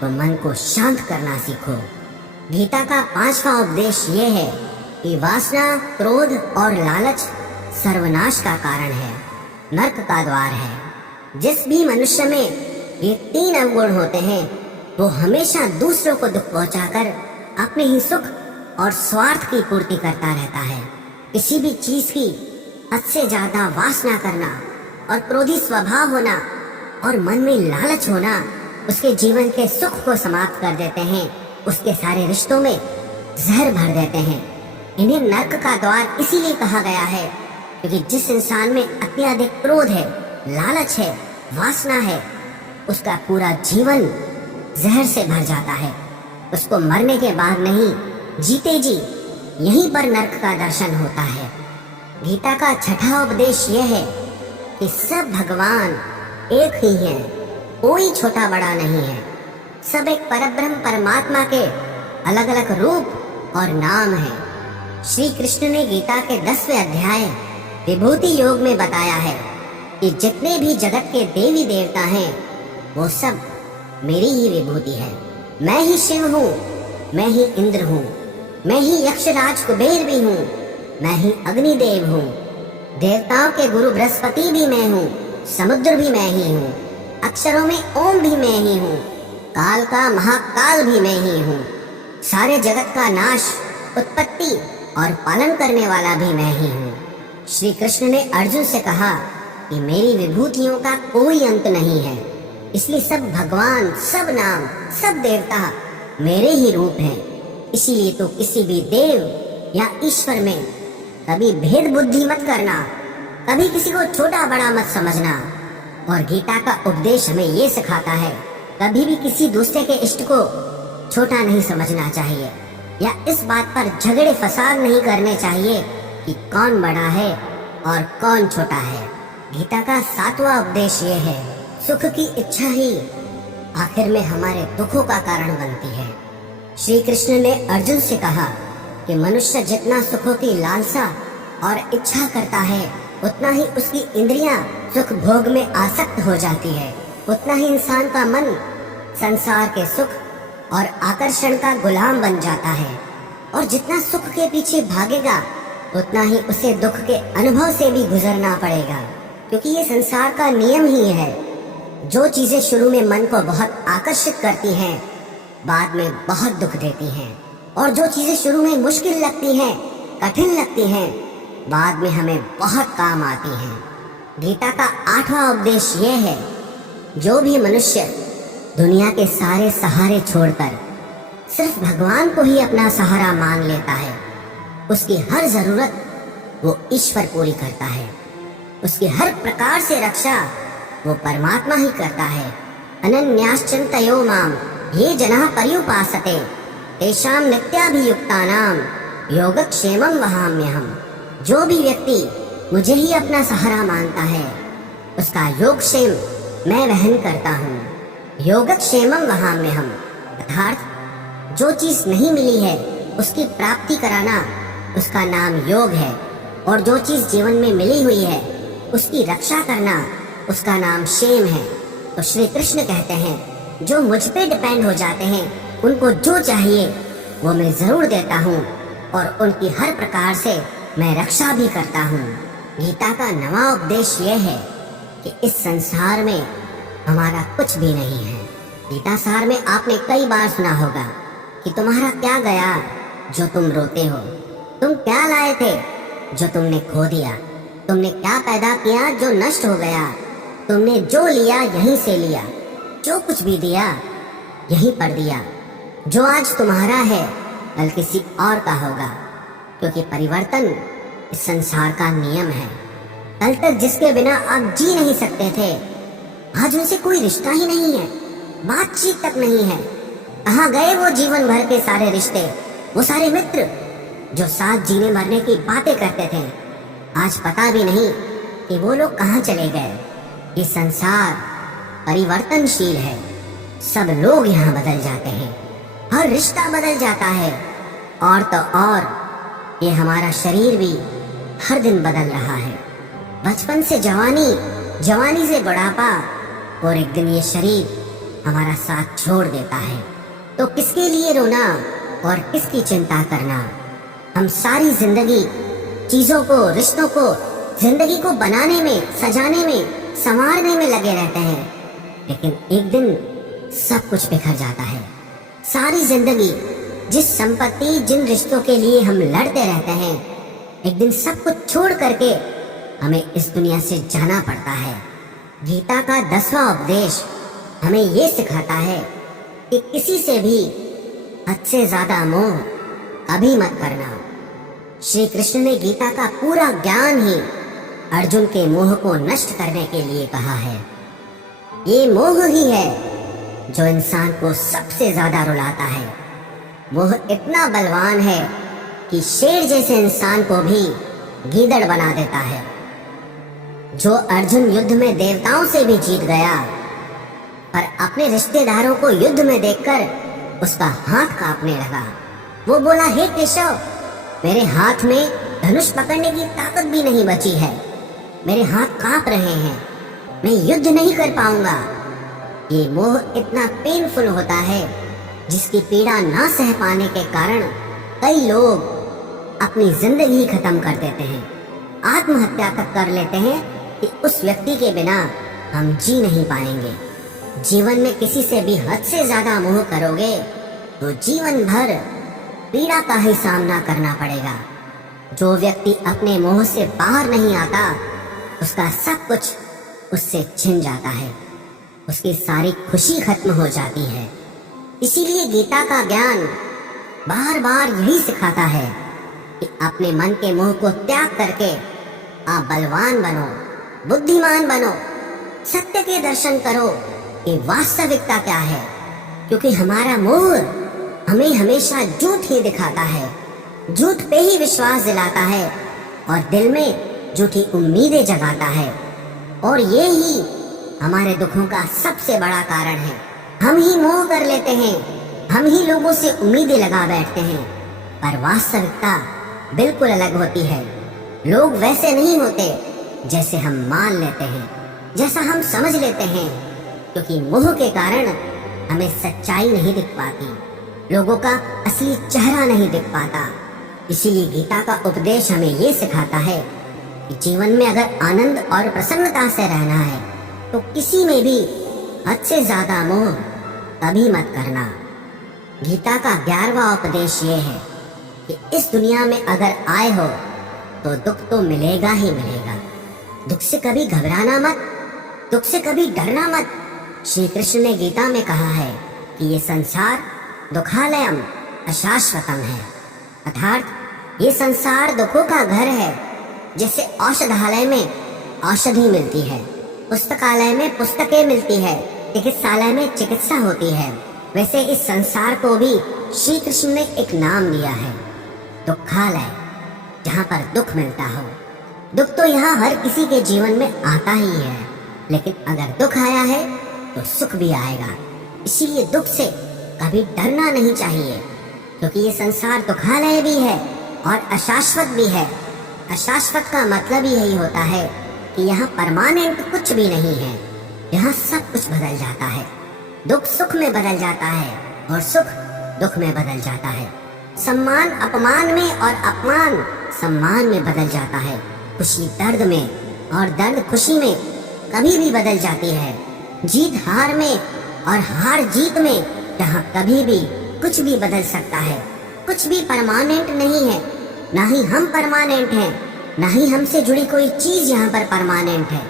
तो मन को शांत करना सीखो। गीता का 5वां उपदेश ये है कि वासना, क्रोध और लालच सर्वनाश का कारण है, नरक का द्वार है। जिस भी मनुष्य में ये 3 अवगुण होते हैं वो हमेशा दूसरों को दुख पहुंचाकर अपने ही सुख और स्वार्थ की पूर्ति करता रहता है। किसी भी चीज की हद से ज्यादा वासना करना और क्रोधी स्वभाव होना और मन में लालच होना उसके जीवन के सुख को समाप्त कर देते हैं, उसके सारे रिश्तों में जहर भर देते हैं। इन्हें नरक का द्वार इसीलिए कहा गया है क्योंकि जिस इंसान में अत्यधिक क्रोध है, लालच है, वासना है, उसका पूरा जीवन जहर से भर जाता है। उसको मरने के बाद नहीं, जीते जी यहीं पर नरक का दर्शन होता है। गीता का 6वां उपदेश यह है कि सब भगवान एक ही हैं, कोई छोटा बड़ा नहीं है। सब एक परब्रह्म परमात्मा के अलग अलग रूप और नाम हैं। श्री कृष्ण ने गीता के 10वें अध्याय विभूति योग में बताया है कि जितने भी जगत के देवी देवता हैं वो सब मेरी ही विभूति है। मैं ही शिव हूँ, मैं ही इंद्र हूँ, मैं ही यक्षराज कुबेर भी हूँ, मैं ही अग्निदेव हूँ, देवताओं के गुरु बृहस्पति भी मैं हूँ, समुद्र भी मैं ही हूँ, अक्षरों में ओम भी मैं ही हूँ, काल का महाकाल भी मैं ही हूँ, सारे जगत का नाश, उत्पत्ति और पालन करने वाला भी मैं ही हूँ। श्री कृष्ण ने अर्जुन से कहा कि मेरी विभूतियों का कोई अंत नहीं है, इसलिए सब भगवान, सब नाम, सब देवता मेरे ही रूप हैं। इसीलिए तो किसी भी देव या ईश्वर में कभी भेद बुद्धि मत करना, कभी किसी को छोटा बड़ा मत समझना। और गीता का उपदेश हमें ये सिखाता है कभी भी किसी दूसरे के इष्ट को छोटा नहीं समझना चाहिए, या इस बात पर झगड़े फसाद नहीं करने चाहिए कि कौन बड़ा है और कौन छोटा है। गीता का 7वां उपदेश ये है, सुख की इच्छा ही आखिर में हमारे दुखों का कारण बनती है। श्री कृष्ण ने अर्जुन से कहा कि मनुष्य जितना सुखों की लालसा और इच्छा करता है, उतना ही उसकी इंद्रियां सुख भोग में आसक्त हो जाती है, उतना ही इंसान का मन संसार के सुख और आकर्षण का गुलाम बन जाता है। और जितना सुख के पीछे भागेगा, उतना ही उसे दुख के अनुभव से भी गुजरना पड़ेगा, क्योंकि ये संसार का नियम ही है। जो चीजें शुरू में मन को बहुत आकर्षित करती हैं, बाद में बहुत दुख देती हैं, और जो चीजें शुरू में मुश्किल लगती हैं, कठिन लगती हैं, बाद में हमें बहुत काम आती हैं। गीता का 8वां उपदेश ये है, जो भी मनुष्य दुनिया के सारे सहारे छोड़कर सिर्फ भगवान को ही अपना सहारा मान लेता है, उसकी हर जरूरत वो ईश्वर पूरी करता है। उसकी हर प्रकार से रक्षा वो परमात्मा ही करता है। अनन्याश्चिन्तयो माम ये जनाः पर्युपासते तेषां नित्याभियुक्तानां योगक्षेमं वहाम्यहम्। जो भी व्यक्ति मुझे ही अपना सहारा मानता है, उसका योगक्षेम मैं वहन करता हूँ। योगक्षेमं वहाम्यहम् अर्थात जो चीज नहीं मिली है उसकी प्राप्ति कराना, उसका नाम योग है। और जो चीज जीवन में मिली हुई है उसकी रक्षा करना, उसका नाम क्षेम है। तो श्री कृष्ण कहते हैं, जो मुझ पे डिपेंड हो जाते हैं, उनको जो चाहिए वो मैं जरूर देता हूँ, और उनकी हर प्रकार से मैं रक्षा भी करता हूँ। गीता का 9वां उपदेश ये है कि इस संसार में हमारा कुछ भी नहीं है। गीता सार में आपने कई बार सुना होगा कि तुम्हारा क्या गया जो तुम रोते हो, तुम क्या लाए थे जो तुमने खो दिया, तुमने क्या पैदा किया जो नष्ट हो गया, तुमने जो लिया यहीं से लिया, जो कुछ भी दिया यहीं पर दिया। जो आज तुम्हारा है कल किसी और का होगा, क्योंकि परिवर्तन इस संसार का नियम है। कल तक जिसके बिना आप जी नहीं सकते थे, आज उनसे कोई रिश्ता ही नहीं है, बातचीत तक नहीं है। कहाँ गए वो जीवन भर के सारे रिश्ते, वो सारे मित्र जो साथ जीने मरने की बातें करते थे? आज पता भी नहीं कि वो लोग कहाँ चले गए। ये संसार परिवर्तनशील है, सब लोग यहाँ बदल जाते हैं, हर रिश्ता बदल जाता है, और तो और ये हमारा शरीर भी हर दिन बदल रहा है। बचपन से जवानी, जवानी से बुढ़ापा, और एक दिन ये शरीर हमारा साथ छोड़ देता है। तो किसके लिए रोना और किसकी चिंता करना? हम सारी जिंदगी चीजों को, रिश्तों को, जिंदगी को बनाने में, सजाने में, संवारने में लगे रहते हैं, लेकिन एक दिन सब कुछ बिखर जाता है। सारी जिंदगी जिस संपत्ति, जिन रिश्तों के लिए हम लड़ते रहते हैं, एक दिन सब कुछ छोड़ करके हमें इस दुनिया से जाना पड़ता है। गीता का 10वां उपदेश हमें ये सिखाता है कि किसी से भी हद से ज्यादा मोह कभी मत करना। श्री कृष्ण ने गीता का पूरा ज्ञान ही अर्जुन के मोह को नष्ट करने के लिए कहा है। ये मोह ही है जो इंसान को सबसे ज्यादा रुलाता है। मोह इतना बलवान है कि शेर जैसे इंसान को भी गीदड़ बना देता है। जो अर्जुन युद्ध में देवताओं से भी जीत गया, पर अपने रिश्तेदारों को युद्ध में देखकर उसका हाथ कांपने लगा। वो बोला, हे केशव, मेरे हाथ में धनुष पकड़ने की ताकत भी नहीं बची है, मेरे हाथ कांप रहे हैं, मैं युद्ध नहीं कर पाऊंगा। ये मोह इतना पेनफुल होता है जिसकी पीड़ा ना सह पाने के कारण कई लोग अपनी जिंदगी खत्म कर देते हैं, आत्महत्या तक कर लेते हैं कि उस व्यक्ति के बिना हम जी नहीं पाएंगे। जीवन में किसी से भी हद से ज्यादा मोह करोगे तो जीवन भर पीड़ा का ही सामना करना पड़ेगा। जो व्यक्ति अपने मोह से बाहर नहीं आता, उसका सब कुछ उससे छिन जाता है, उसकी सारी खुशी खत्म हो जाती है। इसीलिए गीता का ज्ञान बार बार यही सिखाता है कि अपने मन के मोह को त्याग करके आप बलवान बनो, बुद्धिमान बनो, सत्य के दर्शन करो कि वास्तविकता क्या है। क्योंकि हमारा मोह हमें हमेशा झूठ ही दिखाता है, झूठ पे ही विश्वास दिलाता है और दिल में झूठी उम्मीदें जगाता है। और ये ही हमारे दुखों का सबसे बड़ा कारण है। हम ही मोह कर लेते हैं, हम ही लोगों से उम्मीदें लगा बैठते हैं, पर वास्तविकता बिल्कुल अलग होती है। लोग वैसे नहीं होते जैसे हम मान लेते हैं, जैसा हम समझ लेते हैं, क्योंकि मोह के कारण हमें सच्चाई नहीं दिख पाती, लोगों का असली चेहरा नहीं दिख पाता। इसीलिए गीता का उपदेश हमें ये सिखाता है कि जीवन में अगर आनंद और प्रसन्नता से रहना है तो किसी में भी हद से ज्यादा मोह कभी मत करना। गीता का 11वां उपदेश ये है कि इस दुनिया में अगर आए हो तो दुख तो मिलेगा ही मिलेगा। दुख से कभी घबराना मत, दुख से कभी डरना मत। श्री कृष्ण ने गीता में कहा है कि ये संसार दुखालयम अशाश्वतम है, अर्थात ये संसार दुखों का घर है। जैसे औषधालय में औषधि मिलती है, पुस्तकालय में पुस्तकें मिलती है, चिकित्सालय में चिकित्सा होती है, वैसे इस संसार को भी श्री कृष्ण ने एक नाम दिया है, दुखालय, जहाँ पर दुख मिलता हो। दुख तो यहाँ हर किसी के जीवन में आता ही है, लेकिन अगर दुख आया है तो सुख भी आएगा। इसीलिए दुख से कभी डरना नहीं चाहिए, क्योंकि ये संसार दुखालय भी है और अशाश्वत भी है। अशाश्वत का मतलब ही यही होता है कि यहाँ परमानेंट कुछ भी नहीं है, यहाँ सब कुछ बदल जाता है। दुख सुख में बदल जाता है और सुख दुख में बदल जाता है। सम्मान अपमान में और अपमान सम्मान में बदल जाता है। खुशी दर्द में और दर्द खुशी में कभी भी बदल जाती है। जीत हार में और हार जीत में यहाँ कभी भी कुछ भी बदल सकता है। कुछ भी परमानेंट नहीं है, ना ही हम परमानेंट हैं, ना ही हमसे जुड़ी कोई चीज यहाँ पर परमानेंट है,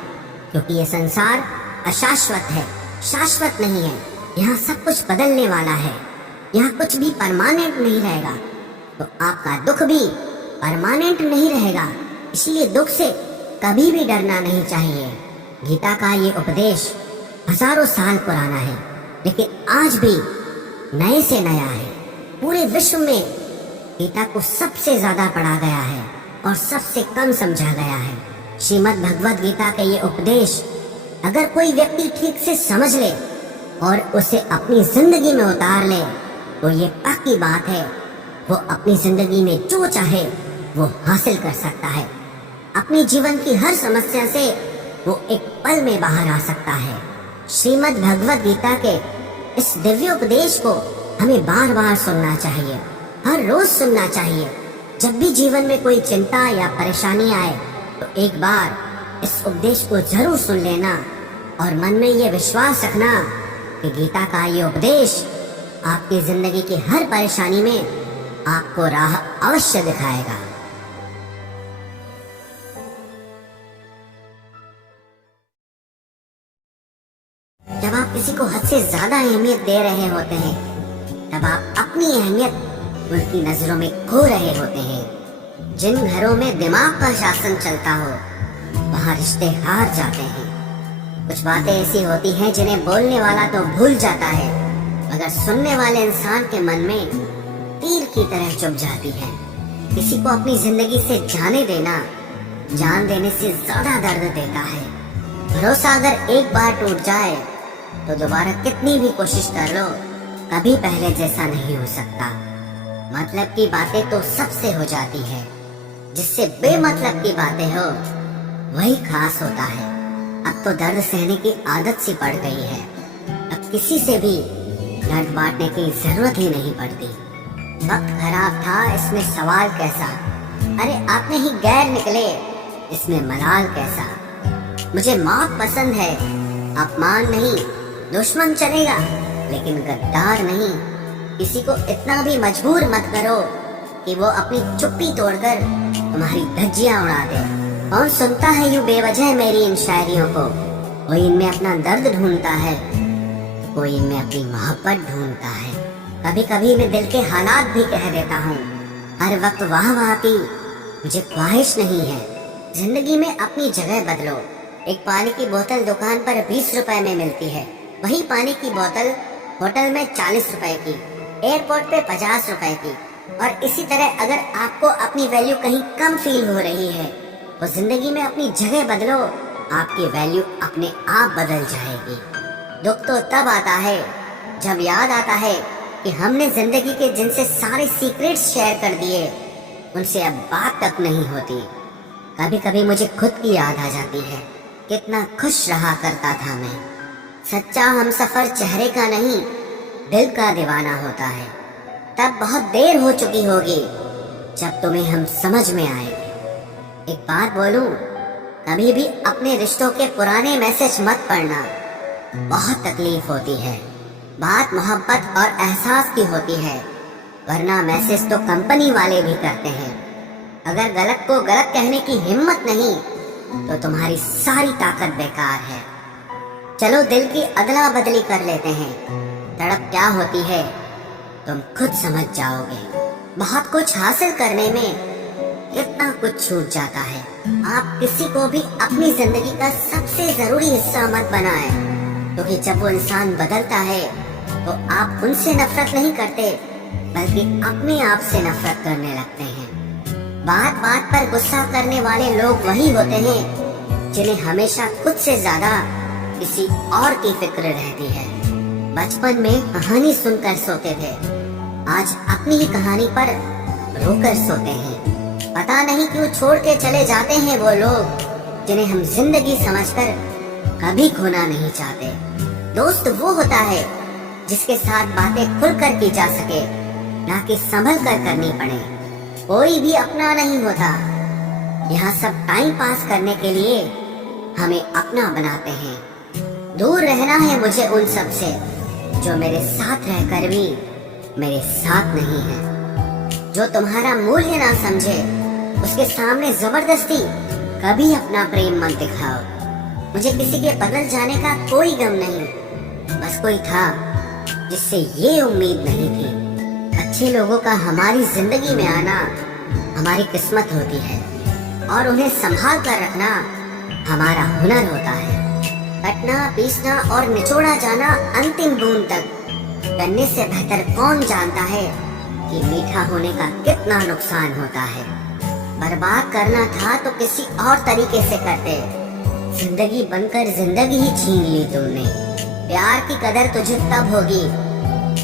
क्योंकि ये संसार अशाश्वत है, शाश्वत नहीं है। यहाँ सब कुछ बदलने वाला है, यहाँ कुछ भी परमानेंट नहीं रहेगा। तो आपका दुख भी परमानेंट नहीं रहेगा, इसलिए दुख से कभी भी डरना नहीं चाहिए। गीता का ये उपदेश हजारों साल पुराना है, लेकिन आज भी नए से नया है। पूरे विश्व में गीता को सबसे ज्यादा पढ़ा गया है और सबसे कम समझा गया है। श्रीमद् भगवद गीता के ये उपदेश अगर कोई व्यक्ति ठीक से समझ ले और उसे अपनी जिंदगी में उतार ले तो ये पक्की बात है, वो अपनी जिंदगी में जो चाहे वो हासिल कर सकता है। अपने जीवन की हर समस्या से वो एक पल में बाहर आ सकता है। श्रीमद् भगवद गीता के इस दिव्य उपदेश को हमें बार बार सुनना चाहिए, हर रोज सुनना चाहिए। जब भी जीवन में कोई चिंता या परेशानी आए तो एक बार इस उपदेश को जरूर सुन लेना और मन में ये विश्वास रखना कि गीता का ये उपदेश आपकी जिंदगी की हर परेशानी में आपको राह अवश्य दिखाएगा। जब आप किसी को हद से ज्यादा अहमियत दे रहे होते हैं, तब आप अपनी अहमियत उनकी नजरों में खो रहे होते हैं। जिन घरों में दिमाग का शासन चलता हो वहाँ रिश्ते हार जाते हैं। कुछ बातें ऐसी होती हैं जिन्हें बोलने वाला तो भूल जाता है, मगर सुनने वाले इंसान के मन में तीर की तरह चुभ जाती है। किसी को अपनी जिंदगी से जाने देना जान देने से ज्यादा दर्द देता है। भरोसा अगर एक बार टूट जाए तो दोबारा कितनी भी कोशिश कर लो कभी पहले जैसा नहीं हो सकता। मतलब की बातें तो सबसे हो जाती है, जिससे बेमतलब की बातें हो वही खास होता है। अब तो दर्द सहने की आदत सी पड़ गई है, अब किसी से भी दर्द बांटने की जरूरत ही नहीं पड़ती। वक्त खराब था इसमें सवाल कैसा, अरे आपने ही गैर निकले इसमें मलाल कैसा। मुझे मौत पसंद है, अपमान नहीं, दुश्मन चलेगा लेकिन गद्दार नहीं। किसी को इतना भी मजबूर मत करो कि वो अपनी चुप्पी तोड़कर तुम्हारी धज्जियां उड़ा दे। कौन सुनता है यूं बेवजह मेरी इन शायरियों को? कोई इनमें अपना दर्द ढूंढता है, कोई इनमें अपनी मोहब्बत ढूंढता है। कभी कभी मैं दिल के हालात भी कह देता हूँ। हर वक्त वाह वाह की मुझे ख्वाहिश नहीं है। जिंदगी में अपनी जगह बदलो। एक पानी की बोतल दुकान पर 20 रुपए में मिलती है, वही पानी की बोतल होटल में 40 रुपए की, एयरपोर्ट पे 50 रुपए की। और इसी तरह अगर आपको अपनी वैल्यू कहीं कम फील हो रही है तो जिंदगी में अपनी जगह बदलो, आपकी वैल्यू अपने आप बदल जाएगी। दुख तो तब आता है जब याद आता है कि हमने जिंदगी के जिनसे सारे सीक्रेट्स शेयर कर दिए, उनसे अब बात तक नहीं होती। कभी कभी मुझे खुद की याद आ जाती है, कितना खुश रहा करता था मैं। सच्चा हमसफर चेहरे का नहीं, दिल का दीवाना होता है। तब बहुत देर हो चुकी होगी जब तुम्हें हम समझ में आएंगे। एक बात बोलूं, कभी भी अपने रिश्तों के पुराने मैसेज मत पढ़ना, बहुत तकलीफ होती है। बात मोहब्बत और एहसास की होती है, वरना मैसेज तो कंपनी वाले भी करते हैं। अगर गलत को गलत कहने की हिम्मत नहीं तो तुम्हारी सारी ताकत बेकार है। चलो दिल की अदला बदली कर लेते हैं, तड़प क्या होती है तुम खुद समझ जाओगे। बहुत कुछ हासिल करने में कितना कुछ छूट जाता है। आप किसी को भी अपनी जिंदगी का सबसे जरूरी हिस्सा मत बनाएं, क्योंकि जब वो इंसान बदलता है तो आप उनसे नफरत नहीं करते, बल्कि अपने आप से नफरत करने लगते हैं। बात बात पर गुस्सा करने वाले लोग वही होते हैं जिन्हें हमेशा खुद से ज्यादा किसी और की फिक्र रहती है। बचपन में कहानी सुनकर सोते थे, आज अपनी ही कहानी पर रोकर सोते हैं। पता नहीं क्यों छोड़ के चले जाते हैं वो लोग जिन्हें हम जिंदगी समझकर कभी खोना नहीं चाहते। दोस्त वो होता है जिसके साथ बातें खुलकर की जा सके, ना कि संभल कर करनी पड़े। कोई भी अपना नहीं होता, यहाँ सब टाइम पास करने के लिए हमें अपना बनाते हैं। दूर रहना है मुझे उन सब से जो मेरे साथ रहकर भी मेरे साथ नहीं है। जो तुम्हारा मूल्य ना समझे, उसके सामने जबरदस्ती कभी अपना प्रेम मत दिखाओ। मुझे किसी के बदल जाने का कोई गम नहीं, बस कोई था जिससे ये उम्मीद नहीं थी। अच्छे लोगों का हमारी जिंदगी में आना हमारी किस्मत होती है, और उन्हें संभाल कर रखना हमारा हुनर होता है। कटना, पीसना और निचोड़ा जाना अंतिम बूंद तक करने से बेहतर कौन जानता है कि मीठा होने का कितना नुकसान होता है। बर्बाद करना था तो किसी और तरीके से करते, जिंदगी बनकर जिंदगी ही छीन ली तुमने। प्यार की कदर तुझे तब होगी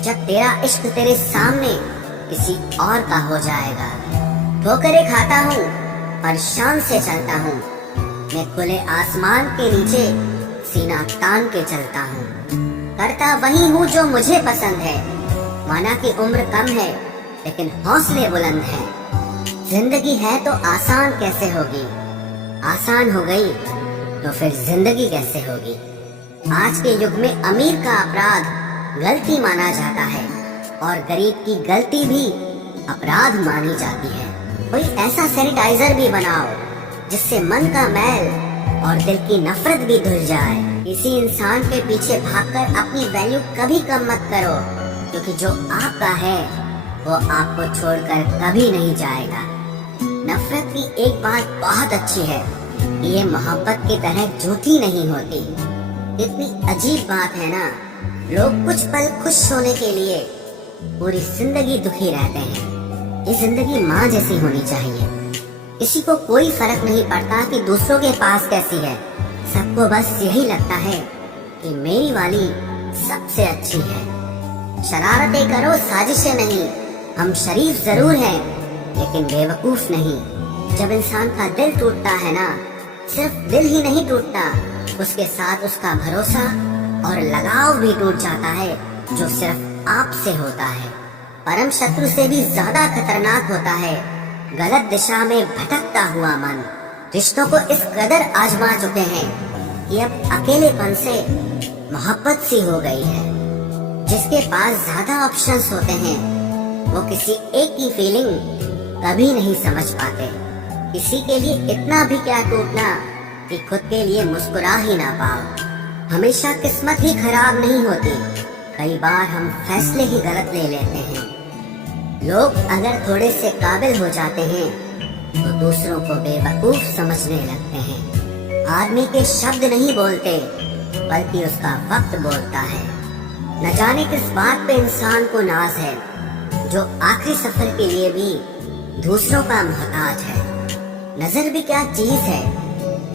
जब तेरा इश्क तेरे सामने किसी और का हो जाएगा। ठोकरें खाता हूँ पर शान से चलता हूँ, मैं खुले आसमान के नीचे सीना तान के चलता हूँ। करता वही हूँ जो मुझे पसंद है, माना कि उम्र कम है लेकिन हौसले बुलंद है। जिंदगी है तो आसान कैसे होगी, आसान हो गई तो फिर जिंदगी कैसे होगी। आज के युग में अमीर का अपराध गलती माना जाता है और गरीब की गलती भी अपराध मानी जाती है। कोई ऐसा सैनिटाइजर भी बनाओ जिससे मन का मैल और दिल की नफरत भी धुल जाए। किसी इंसान के पीछे भागकर अपनी वैल्यू कभी कम मत करो, क्योंकि जो आपका है वो आपको छोड़कर कभी नहीं जाएगा। नफरत की एक बात बहुत अच्छी है कि ये मोहब्बत की तरह झूठी नहीं होती। इतनी अजीब बात है ना, लोग कुछ पल खुश होने के लिए पूरी जिंदगी दुखी रहते हैं। ये जिंदगी माँ जैसी होनी चाहिए, किसी को कोई फर्क नहीं पड़ता कि दूसरों के पास कैसी है। सबको बस यही लगता है कि मेरी वाली सबसे अच्छी है। शरारतें करो, साजिशें नहीं। हम शरीफ जरूर हैं लेकिन बेवकूफ नहीं। जब इंसान का दिल टूटता है ना, सिर्फ दिल ही नहीं टूटता, उसके साथ उसका भरोसा और लगाव भी टूट जाता है, जो सिर्फ आपसे होता है। परम शत्रु से भी ज्यादा खतरनाक होता है गलत दिशा में भटकता हुआ मन। रिश्तों को इस कदर आजमा चुके हैं कि अब अकेलेपन से मोहब्बत सी हो गई है। जिसके पास ज्यादा ऑप्शंस होते हैं वो किसी एक की फीलिंग कभी नहीं समझ पाते। किसी के लिए इतना भी क्या टूटना कि खुद के लिए मुस्कुरा ही ना पाओ। हमेशा किस्मत ही खराब नहीं होती, कई बार हम फैसले ही गलत ले लेते हैं। लोग अगर थोड़े से काबिल हो जाते हैं तो दूसरों को बेवकूफ समझने लगते हैं। आदमी के शब्द नहीं बोलते बल्कि उसका वक्त बोलता है। न जाने किस बात पे इंसान को नाज है, जो आखिरी सफर के लिए भी दूसरों का मोहताज है। नजर भी क्या चीज है,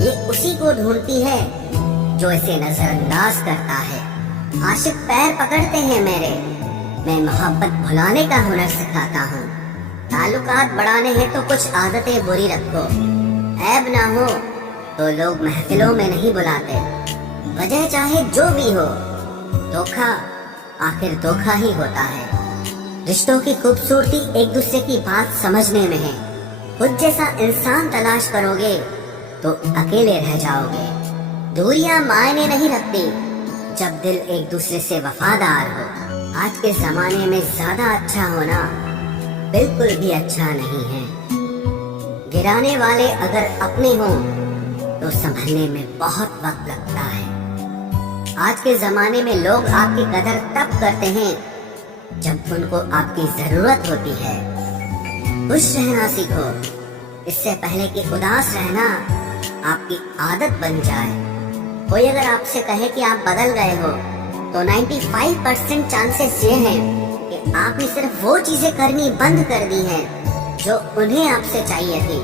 ये उसी को ढूंढती है जो इसे नजरअंदाज करता है। आशिक पैर पकड़ते हैं मेरे, मैं मोहब्बत भुलाने का हुनर सिखाता हूँ। ताल्लुकात बढ़ाने हैं तो कुछ आदतें बुरी रखो, ऐब ना हो तो लोग महफिलों में नहीं बुलाते। वजह चाहे जो भी हो, धोखा आखिर धोखा ही होता है। रिश्तों की खूबसूरती एक दूसरे की बात समझने में है। खुद जैसा इंसान तलाश करोगे तो अकेले रह जाओगे। दूरियां मायने नहीं रखती जब दिल एक दूसरे से वफादार हो। आज के जमाने में ज्यादा अच्छा होना बिल्कुल भी अच्छा नहीं है। गिराने वाले अगर अपने हों तो संभलने में बहुत वक्त लगता है। आज के जमाने में लोग आपकी कदर तब करते हैं जब उनको आपकी जरूरत होती है। खुश रहना सीखो, इससे पहले कि उदास रहना आपकी आदत बन जाए। कोई अगर आपसे कहे कि आप बदल गए हो तो 95% चांसेस ये हैं कि आपने सिर्फ वो चीजें करनी बंद कर दी हैं जो उन्हें आपसे चाहिए थी।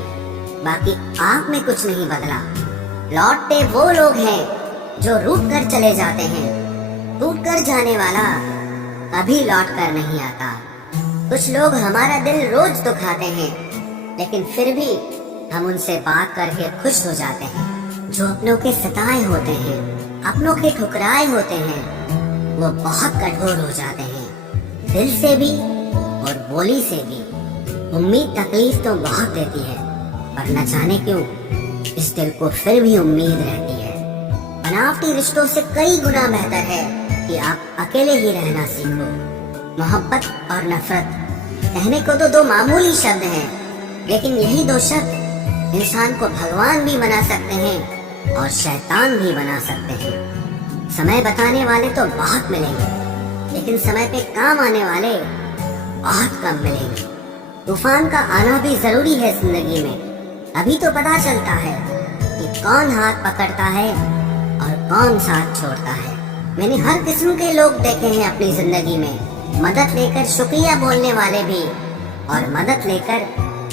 बाकी आप में कुछ नहीं बदला। लौटते वो लोग हैं जो रूठ कर चले जाते हैं। टूट कर जाने वाला कभी लौट कर नहीं आता। कुछ लोग हमारा दिल रोज दुखाते हैं, लेकिन फिर भी हम उनसे बात करके खुश हो जाते हैं। जो अपनों के सताए होते हैं, अपनों के ठुकराए होते हैं, वो बहुत कठोर हो जाते हैं, दिल से भी और बोली से भी। उम्मीद तकलीफ तो बहुत देती है, पर न जाने क्यों इस दिल को फिर भी उम्मीद रहती है। बनावटी रिश्तों से कई गुना बेहतर है कि आप अकेले ही रहना सीखो। मोहब्बत और नफरत कहने को तो दो मामूली शब्द हैं, लेकिन यही दो शब्द इंसान को भगवान भी बना सकते हैं और शैतान भी बना सकते हैं। समय बताने वाले तो बहुत मिलेंगे, लेकिन समय पे काम आने वाले बहुत कम मिलेंगे। तूफान का आना भी जरूरी है जिंदगी में, अभी तो पता चलता है कि कौन हाथ पकड़ता है और कौन साथ छोड़ता है। मैंने हर किस्म के लोग देखे हैं अपनी जिंदगी में, मदद लेकर शुक्रिया बोलने वाले भी और मदद लेकर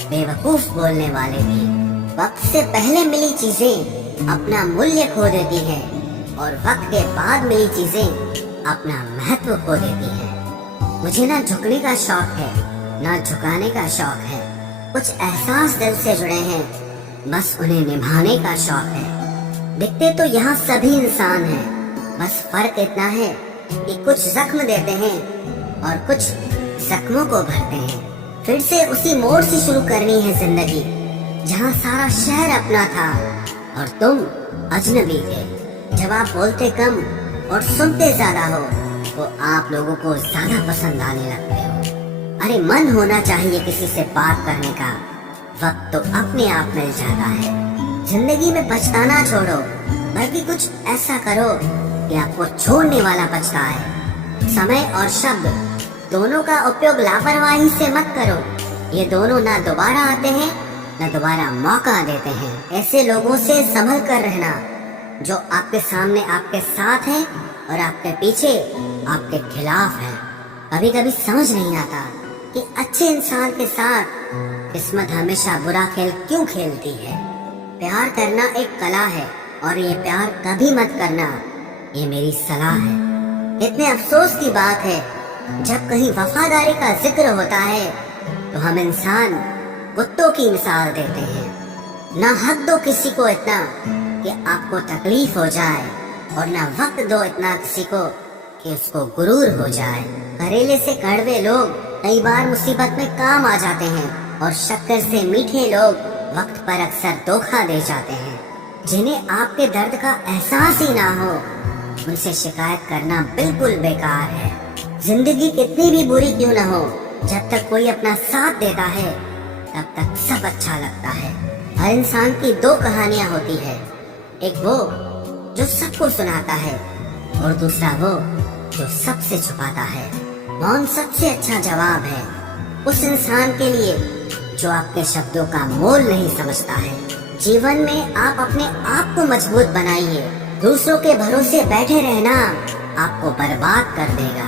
बेवकूफ बोलने वाले भी। वक्त से पहले मिली चीजें अपना मूल्य खो देती है और वक्त के बाद मिली चीजें अपना महत्व खो देती है। मुझे ना झुकने का शौक है ना झुकाने का शौक है। कुछ एहसास दिल से जुड़े हैं, बस उन्हें निभाने का शौक है। दिखते तो यहाँ सभी इंसान हैं, बस फर्क इतना है कि कुछ जख्म देते हैं और कुछ जख्मों को भरते हैं। फिर से उसी मोड़ से शुरू करनी है जिंदगी, जहाँ सारा शहर अपना था और तुम अजनबी थे। जब आप बोलते कम और सुनते ज्यादा हो तो आप लोगों को ज्यादा पसंद आने लगते हो। अरे मन होना चाहिए किसी से बात करने का, वक्त तो अपने आप मिल जाता है। जिंदगी में पछताना छोड़ो, बल्कि कुछ ऐसा करो कि आपको छोड़ने वाला पछताए। समय और शब्द दोनों का उपयोग लापरवाही से मत करो। ये दोनों ना दोबारा आते हैं न दोबारा मौका देते हैं। ऐसे लोगों से संभल कर रहना जो आपके सामने आपके साथ हैं और आपके पीछे आपके खिलाफ हैं। कभी कभी समझ नहीं आता कि अच्छे इंसान के साथ किस्मत हमेशा बुरा खेल क्यों खेलती है। प्यार करना एक कला है और ये प्यार कभी मत करना, ये मेरी सलाह है। इतने अफसोस की बात है, जब कहीं वफादारी का जिक्र होता है तो हम इंसान कुत्तों की मिसाल देते हैं। ना हक दो किसी को इतना कि आपको तकलीफ हो जाए, और ना वक्त दो इतना किसी को कि उसको गुरूर हो जाए। करेले से कड़वे लोग कई बार मुसीबत में काम आ जाते हैं, और शक्कर से मीठे लोग वक्त पर अक्सर धोखा दे जाते हैं। जिन्हें आपके दर्द का एहसास ही ना हो, उनसे शिकायत करना बिल्कुल बेकार है। जिंदगी कितनी भी बुरी क्यों ना हो, जब तक कोई अपना साथ देता है तब तक सब अच्छा लगता है। हर इंसान की दो कहानियां होती है, एक वो जो सबको सुनाता है और दूसरा वो जो सबसे छुपाता है। मौन सबसे अच्छा जवाब है उस इंसान के लिए जो आपके शब्दों का मोल नहीं समझता है। जीवन में आप अपने आप को मजबूत बनाइए। दूसरों के भरोसे बैठे रहना आपको बर्बाद कर देगा।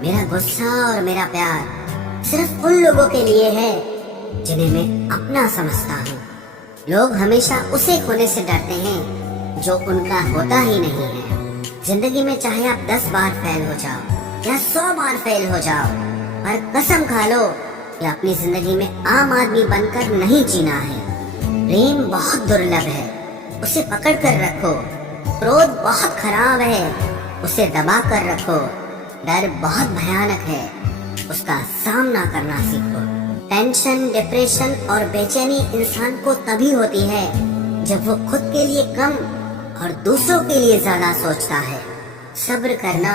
मेरा गुस्सा और मेरा प्यार सिर्फ उन लोगों के लिए है जिन्हें मैं अपना समझता हूँ। लोग हमेशा उसे खोने से डरते हैं जो उनका होता ही नहीं है। जिंदगी में चाहे आप 10 बार फेल हो जाओ या 100 बार फेल हो जाओ, पर कसम खा लो कि अपनी जिंदगी में आम आदमी बनकर नहीं जीना है। प्रेम बहुत दुर्लभ है, उसे पकड़ कर रखो। क्रोध बहुत खराब है, उसे दबा कर रखो। डर बहुत भयानक है, उसका सामना करना सीखो। टेंशन, डिप्रेशन और बेचैनी इंसान को तभी होती है जब वो खुद के लिए कम और दूसरों के लिए ज्यादा सोचता है। सब्र करना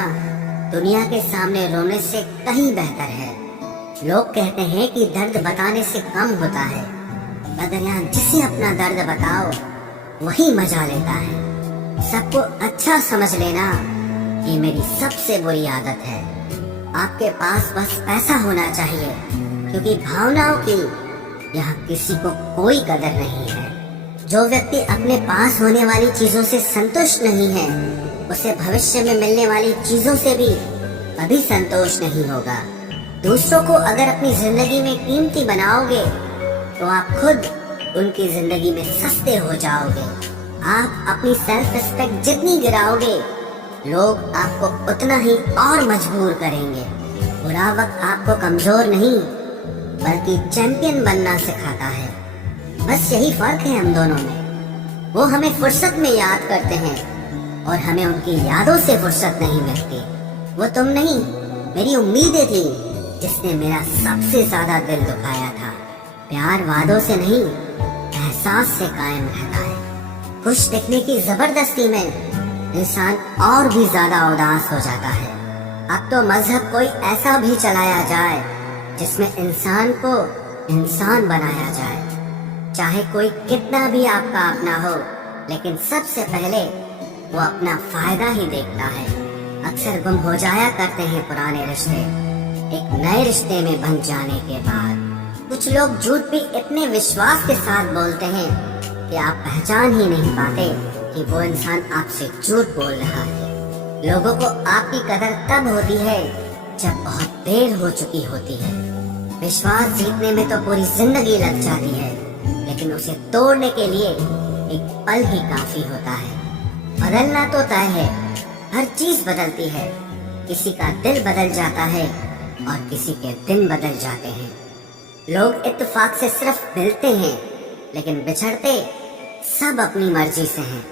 दुनिया के सामने रोने से कहीं बेहतर है। लोग कहते हैं कि दर्द बताने से कम होता है, मगर यहाँ जिसे अपना दर्द बताओ वही मजा लेता है। सबको अच्छा समझ लेना ये मेरी सबसे बुरी आदत है। आपके पास बस पैसा होना चाहिए, क्योंकि भावनाओं की यहाँ किसी को कोई कदर नहीं है। जो व्यक्ति अपने पास होने वाली चीजों से संतुष्ट नहीं है, उसे भविष्य में मिलने वाली चीजों से भी कभी संतोष नहीं होगा। दूसरों को अगर अपनी जिंदगी में कीमती बनाओगे तो आप खुद उनकी जिंदगी में सस्ते हो जाओगे। आप अपनी सेल्फ रिस्पेक्ट जितनी गिराओगे, लोग आपको उतना ही और मजबूर करेंगे। बुरा वक्त आपको कमजोर नहीं बल्कि चैंपियन बनना सिखाता है। बस यही फर्क है हम दोनों में। वो हमें फुर्सत में याद करते हैं और हमें उनकी यादों से फुर्सत नहीं मिलती। वो तुम नहीं, मेरी उम्मीदें थी जिसने मेरा सबसे ज्यादा दिल दुखाया था। प्यार वादों से नहीं, एहसास से कायम रहता है। खुश दिखने की जबरदस्ती में इंसान और भी ज्यादा उदास हो जाता है। अब तो मजहब कोई ऐसा भी चलाया जाए जिसमें इंसान को इंसान बनाया जाए। चाहे कोई कितना भी आपका अपना हो, लेकिन सबसे पहले वो अपना फायदा ही देखता है। अक्सर गुम हो जाया करते हैं पुराने रिश्ते एक नए रिश्ते में बन जाने के बाद। कुछ लोग झूठ भी इतने विश्वास के साथ बोलते हैं कि आप पहचान ही नहीं पाते कि वो इंसान आपसे झूठ बोल रहा है। लोगों को आपकी कदर तब होती है जब बहुत देर हो चुकी होती है। विश्वास जीतने में तो पूरी जिंदगी लग जाती है, लेकिन उसे तोड़ने के लिए एक पल ही काफी होता है। बदलना तो तय है, हर चीज बदलती है। किसी का दिल बदल जाता है और किसी के दिन बदल जाते हैं। लोग इत्तेफाक से सिर्फ मिलते हैं, लेकिन बिछड़ते सब अपनी मर्जी से हैं।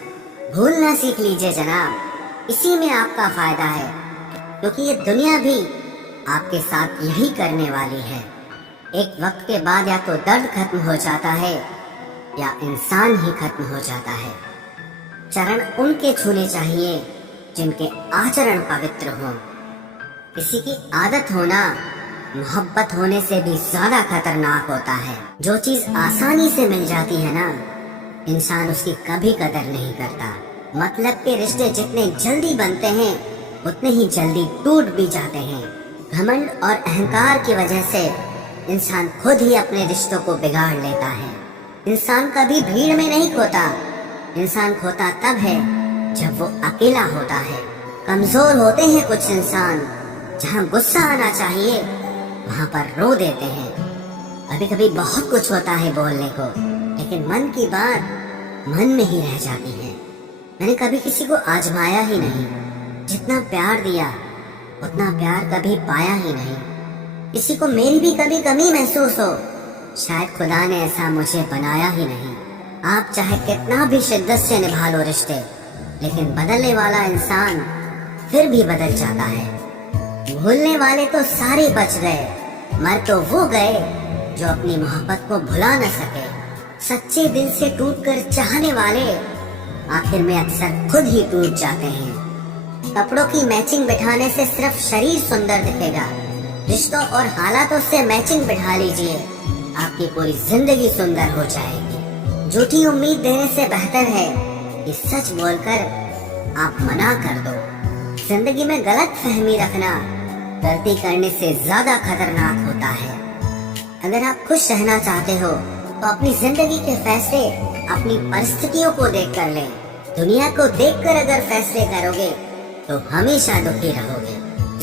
भूलना सीख लीजिए जनाब, इसी में आपका फायदा है, क्योंकि ये दुनिया भी आपके साथ यही करने वाली है। एक वक्त के बाद या तो दर्द खत्म हो जाता है या इंसान ही खत्म हो जाता है। चरण उनके छूने चाहिए जिनके आचरण पवित्र हों। किसी की आदत होना मोहब्बत होने से भी ज्यादा खतरनाक होता है। जो चीज आसानी से मिल जाती है ना, इंसान उसकी कभी कदर नहीं करता। मतलब के रिश्ते जितने जल्दी बनते हैं उतने ही जल्दी टूट भी जाते हैं। घमंड और अहंकार की वजह से इंसान खुद ही अपने रिश्तों को बिगाड़ लेता है। इंसान कभी भीड़ में नहीं खोता, इंसान खोता तब है जब वो अकेला होता है। कमजोर होते हैं कुछ इंसान, जहाँ गुस्सा आना चाहिए वहाँ पर रो देते हैं। कभी कभी बहुत कुछ होता है बोलने को, लेकिन मन की बात मन में ही रह जाती है। मैंने कभी किसी को आजमाया ही नहीं, जितना प्यार दिया उतना प्यार कभी पाया ही नहीं। किसी को मेरी भी कभी कमी महसूस हो, शायद खुदा ने ऐसा मुझे बनाया ही नहीं। आप चाहे कितना भी शिद्दत से निभा लो रिश्ते, लेकिन बदलने वाला इंसान फिर भी बदल जाता है। भूलने वाले तो सारे बच गए, मर तो वो गए जो अपनी मोहब्बत को भुला न सके। सच्चे दिल से टूटकर चाहने वाले आखिर में अक्सर खुद ही टूट जाते हैं। कपड़ों की मैचिंग बिठाने से सिर्फ शरीर सुंदर दिखेगा, रिश्तों और हालातों से मैचिंग बिठा लीजिए, आपकी पूरी जिंदगी सुंदर हो जाएगी। झूठी उम्मीद देने से बेहतर है कि सच बोलकर आप मना कर दो। जिंदगी में गलत फहमी रखना गलती करने से ज्यादा खतरनाक होता है। अगर आप खुश रहना चाहते हो तो अपनी जिंदगी के फैसले अपनी परिस्थितियों को देख कर लें। दुनिया को देखकर अगर फैसले करोगे तो हमेशा दुखी रहोगे।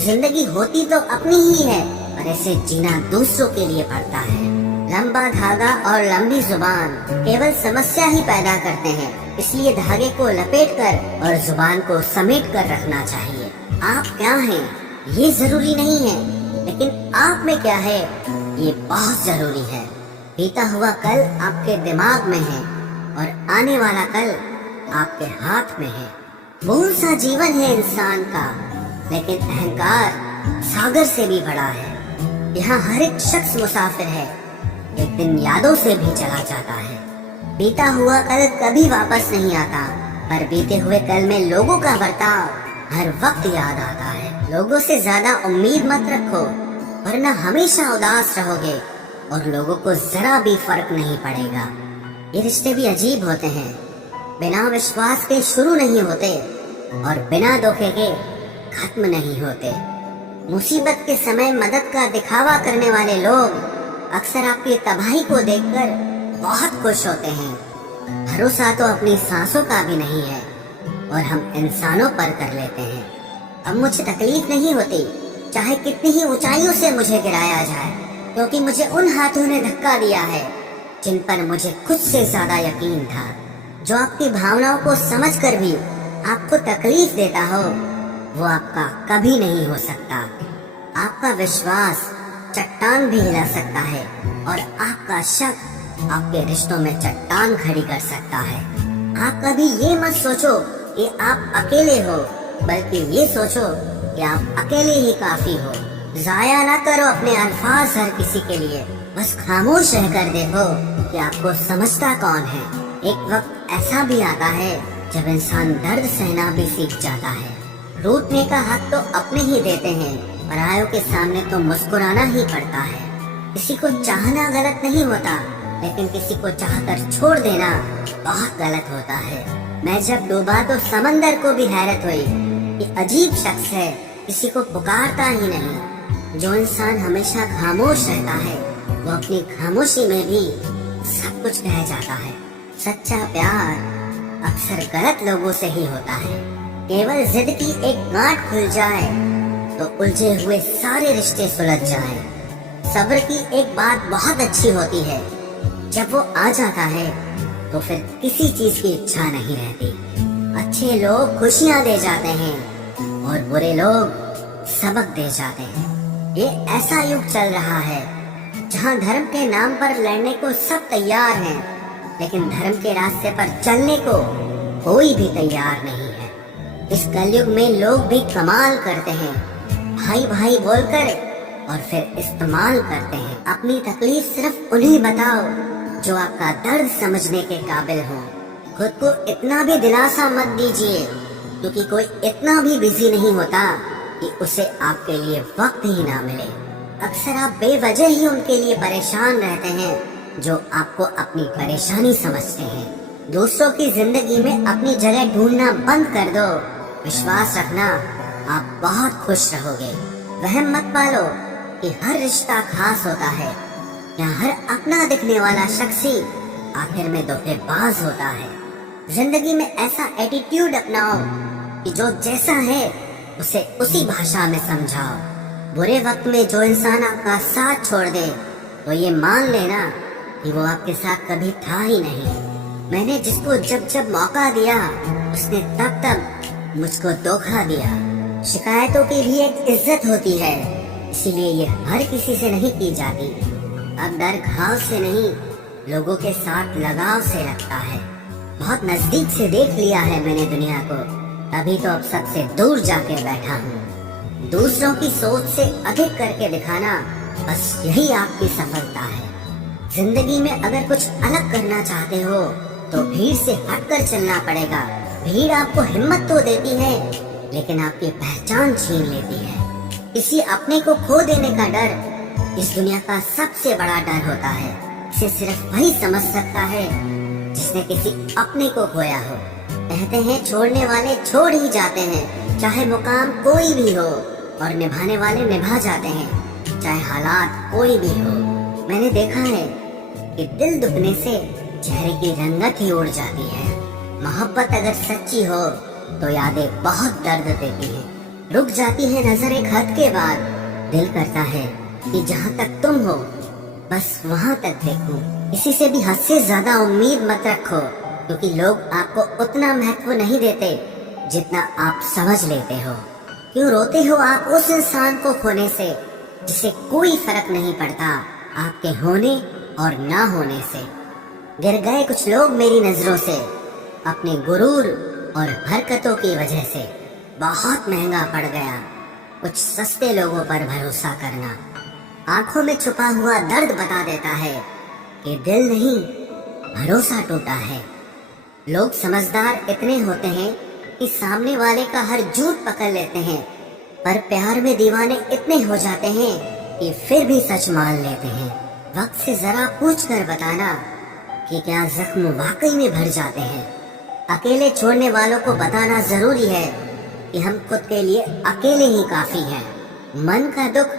जिंदगी होती तो अपनी ही है, पर इसे जीना दूसरों के लिए पड़ता है। लंबा धागा और लंबी जुबान केवल समस्या ही पैदा करते हैं। इसलिए धागे को लपेट कर और जुबान को समेट कर रखना चाहिए। आप क्या हैं ये जरूरी नहीं है, लेकिन आप में क्या है ये बहुत जरूरी है। बीता हुआ कल आपके दिमाग में है और आने वाला कल आपके हाथ में है। बहुत सा जीवन है इंसान का, लेकिन अहंकार सागर से भी बड़ा है। यहाँ हर एक शख्स मुसाफिर है, एक दिन यादों से भी चला जाता है। बीता हुआ कल कभी वापस नहीं आता, पर बीते हुए कल में लोगों का बर्ताव हर वक्त याद आता है। लोगों से ज्यादा उम्मीद मत रखो, वरना हमेशा उदास रहोगे और लोगों को जरा भी फर्क नहीं पड़ेगा। ये रिश्ते भी अजीब होते हैं, बिना विश्वास के शुरू नहीं होते और बिना धोखे के खत्म नहीं होते। मुसीबत के समय मदद का दिखावा करने वाले लोग अक्सर आपकी तबाही को देखकर बहुत खुश होते हैं। भरोसा तो अपनी सांसों का भी नहीं है और हम इंसानों पर कर लेते हैं। अब मुझे तकलीफ नहीं होती, चाहे कितनी ही ऊंचाइयों से मुझे गिराया जाए, क्योंकि मुझे उन हाथों ने धक्का दिया है जिन पर मुझे खुद से ज्यादा यकीन था। जो आपकी भावनाओं को समझकर भी आपको तकलीफ देता हो, वो आपका कभी नहीं हो सकता। आपका विश्वास चट्टान भी हिला सकता है और आपका शक आपके रिश्तों में चट्टान खड़ी कर सकता है। आप कभी ये मत सोचो कि आप अकेले हो, बल्कि ये सोचो कि आप अकेले ही काफी हो। जाया ना करो अपने अल्फाज हर किसी के लिए, बस खामोश रहकर देखो कि आपको समझता कौन है। एक वक्त ऐसा भी आता है जब इंसान दर्द सहना भी सीख जाता है। रूठने का हक तो अपने ही देते हैं, परायों के सामने तो मुस्कुराना ही पड़ता है। किसी को चाहना गलत नहीं होता, लेकिन किसी को चाहकर छोड़ देना बहुत गलत होता है। मैं जब डूबा तो समंदर को भी हैरत हुई, ये अजीब शख्स है, किसी को पुकारता ही नहीं। जो इंसान हमेशा खामोश रहता है, वो अपनी खामोशी में भी सब कुछ कह जाता है। सच्चा प्यार अक्सर गलत लोगों से ही होता है। केवल जिद की एक गांठ खुल जाए तो उलझे हुए सारे रिश्ते सुलझ जाएं। सब्र की एक बात बहुत अच्छी होती है, जब वो आ जाता है तो फिर किसी चीज की इच्छा नहीं रहती। अच्छे लोग खुशियां दे जाते हैं और बुरे लोग सबक दे जाते हैं। ये ऐसा युग चल रहा है जहां धर्म के नाम पर लड़ने को सब तैयार हैं, लेकिन धर्म के रास्ते पर चलने को कोई भी तैयार नहीं है। इस कलयुग में लोग भी कमाल करते हैं, भाई भाई बोलकर और फिर इस्तेमाल करते हैं। अपनी तकलीफ सिर्फ उन्हें बताओ जो आपका दर्द समझने के काबिल हो। खुद को इतना भी दिलासा मत दीजिए, क्योंकि कोई इतना भी बिजी नहीं होता कि उसे आपके लिए वक्त ही ना मिले। अक्सर आप बेवजह ही उनके लिए परेशान रहते हैं जो आपको अपनी परेशानी समझते हैं। दूसरों की जिंदगी में अपनी जगह ढूंढना बंद कर दो। विश्वास रखना, आप बहुत खुश रहोगे। वहम मत पालो कि हर रिश्ता खास होता है या हर अपना दिखने वाला शख्स ही आखिर में धोखेबाज होता है। जिंदगी में ऐसा एटीट्यूड अपनाओ कि जो जैसा है उसे उसी भाषा में समझाओ। बुरे वक्त में जो इंसान आपका साथ छोड़ दे तो ये मान लेना कि वो आपके साथ कभी था ही नहीं। मैंने जिसको जब जब मौका दिया उसने तब तब मुझको धोखा दिया। शिकायतों की भी एक इज्जत होती है, इसीलिए ये हर किसी से नहीं की जाती। अब डर घाव से नहीं, लोगों के साथ लगाव से लगता है। बहुत नजदीक से देख लिया है मैंने दुनिया को, तभी तो अब सबसे दूर जाके बैठा हूँ। दूसरों की सोच से अधिक करके दिखाना, बस यही आपकी सफलता है। जिंदगी में अगर कुछ अलग करना चाहते हो तो भीड़ से हटकर चलना पड़ेगा। भीड़ आपको हिम्मत तो देती है, लेकिन आपकी पहचान छीन लेती है। किसी अपने को खो देने का डर इस दुनिया का सबसे बड़ा डर होता है। इसे सिर्फ वही समझ सकता है जिसने किसी अपने को खोया हो। कहते हैं छोड़ने वाले छोड़ ही जाते हैं, चाहे मुकाम कोई भी हो, और निभाने वाले निभा जाते हैं, चाहे हालात कोई भी हो। मैंने देखा है कि दिल दुखने से चेहरे की रंगत ही उड़ जाती है। मोहब्बत अगर सच्ची हो तो यादें बहुत दर्द देती हैं। रुक जाती है नजर एक हद के बाद, दिल करता है कि जहाँ तक तुम हो बस वहाँ तक देखूं। किसी से भी हद से ज्यादा उम्मीद मत रखो, क्योंकि लोग आपको उतना महत्व नहीं देते जितना आप समझ लेते हो। क्यों रोते हो आप उस इंसान को खोने से जिसे कोई फर्क नहीं पड़ता आपके होने और ना होने से। गिर गए कुछ लोग मेरी नजरों से अपने गुरूर और हरकतों की वजह से। बहुत महंगा पड़ गया कुछ सस्ते लोगों पर भरोसा करना। आंखों में छुपा हुआ दर्द बता देता है कि दिल नहीं भरोसा टूटा है। लोग समझदार इतने होते हैं कि सामने वाले का हर झूठ पकड़ लेते हैं, पर प्यार में दीवाने इतने हो जाते हैं कि फिर भी सच मान लेते हैं। वक्त से जरा पूछ कर बताना कि क्या जख्म वाकई में भर जाते हैं। अकेले छोड़ने वालों को बताना जरूरी है कि हम खुद के लिए अकेले ही काफी हैं। मन का दुख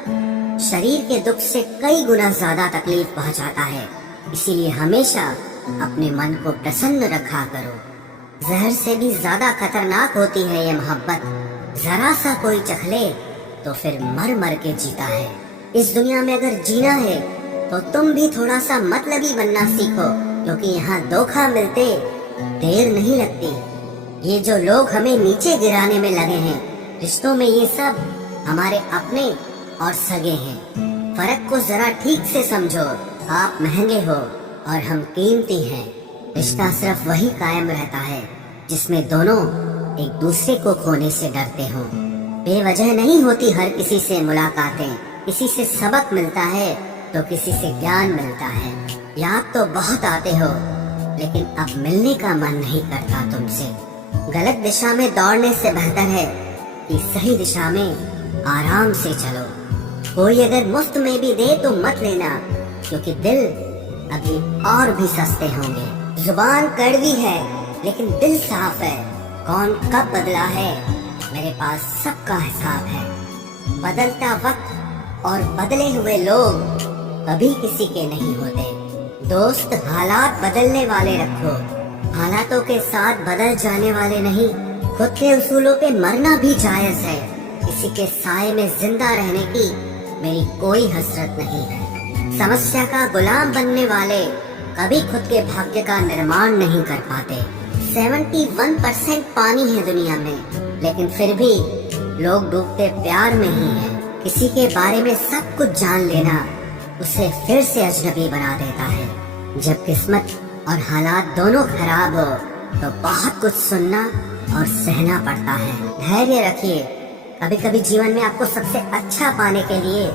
शरीर के दुख से कई गुना ज्यादा तकलीफ पहुंचाता है, इसीलिए हमेशा अपने मन को प्रसन्न रखा करो। जहर से भी ज्यादा खतरनाक होती है ये मोहब्बत। जरा सा कोई चख ले तो फिर मर मर के जीता है। इस दुनिया में अगर जीना है तो तुम भी थोड़ा सा मतलबी बनना सीखो, क्योंकि यहाँ धोखा मिलते देर नहीं लगती। ये जो लोग हमें नीचे गिराने में लगे हैं, रिश्तों में ये सब हमारे अपने और सगे हैं। फर्क को जरा ठीक से समझो। आप महंगे हो और हम कीमती हैं। रिश्ता सिर्फ वही कायम रहता है जिसमें दोनों एक दूसरे को खोने से डरते हों। बेवजह नहीं होती हर किसी से मुलाकातें। किसी से सबक मिलता है तो किसी से ज्ञान मिलता है। याद तो बहुत आते हो लेकिन अब मिलने का मन नहीं करता तुमसे। गलत दिशा में दौड़ने से बेहतर है कि सही दिशा में आराम से चलो। कोई अगर मुफ्त में भी दे तो मत लेना, क्योंकि दिल अभी और भी सस्ते होंगे। जुबान कड़वी है लेकिन दिल साफ है। कौन कब बदला है मेरे पास सबका हिसाब है। बदलता वक्त और बदले हुए लोग कभी किसी के नहीं होते। दोस्त हालात बदलने वाले रखो, हालातों के साथ बदल जाने वाले नहीं। खुद के उसूलों पे मरना भी जायज है। किसी के साए में जिंदा रहने की मेरी कोई हसरत नहीं है। समस्या का गुलाम बनने वाले कभी खुद के भाग्य का निर्माण नहीं कर पाते। 71% पानी है दुनिया में, लेकिन फिर भी लोग डूबते प्यार में ही हैं। किसी के बारे में सब कुछ जान लेना उसे फिर से अजनबी बना देता है। जब किस्मत और हालात दोनों खराब हो तो बहुत कुछ सुनना और सहना पड़ता है। धैर्य रखिए। कभी कभी जीवन में आपको सबसे अच्छा पाने के लिए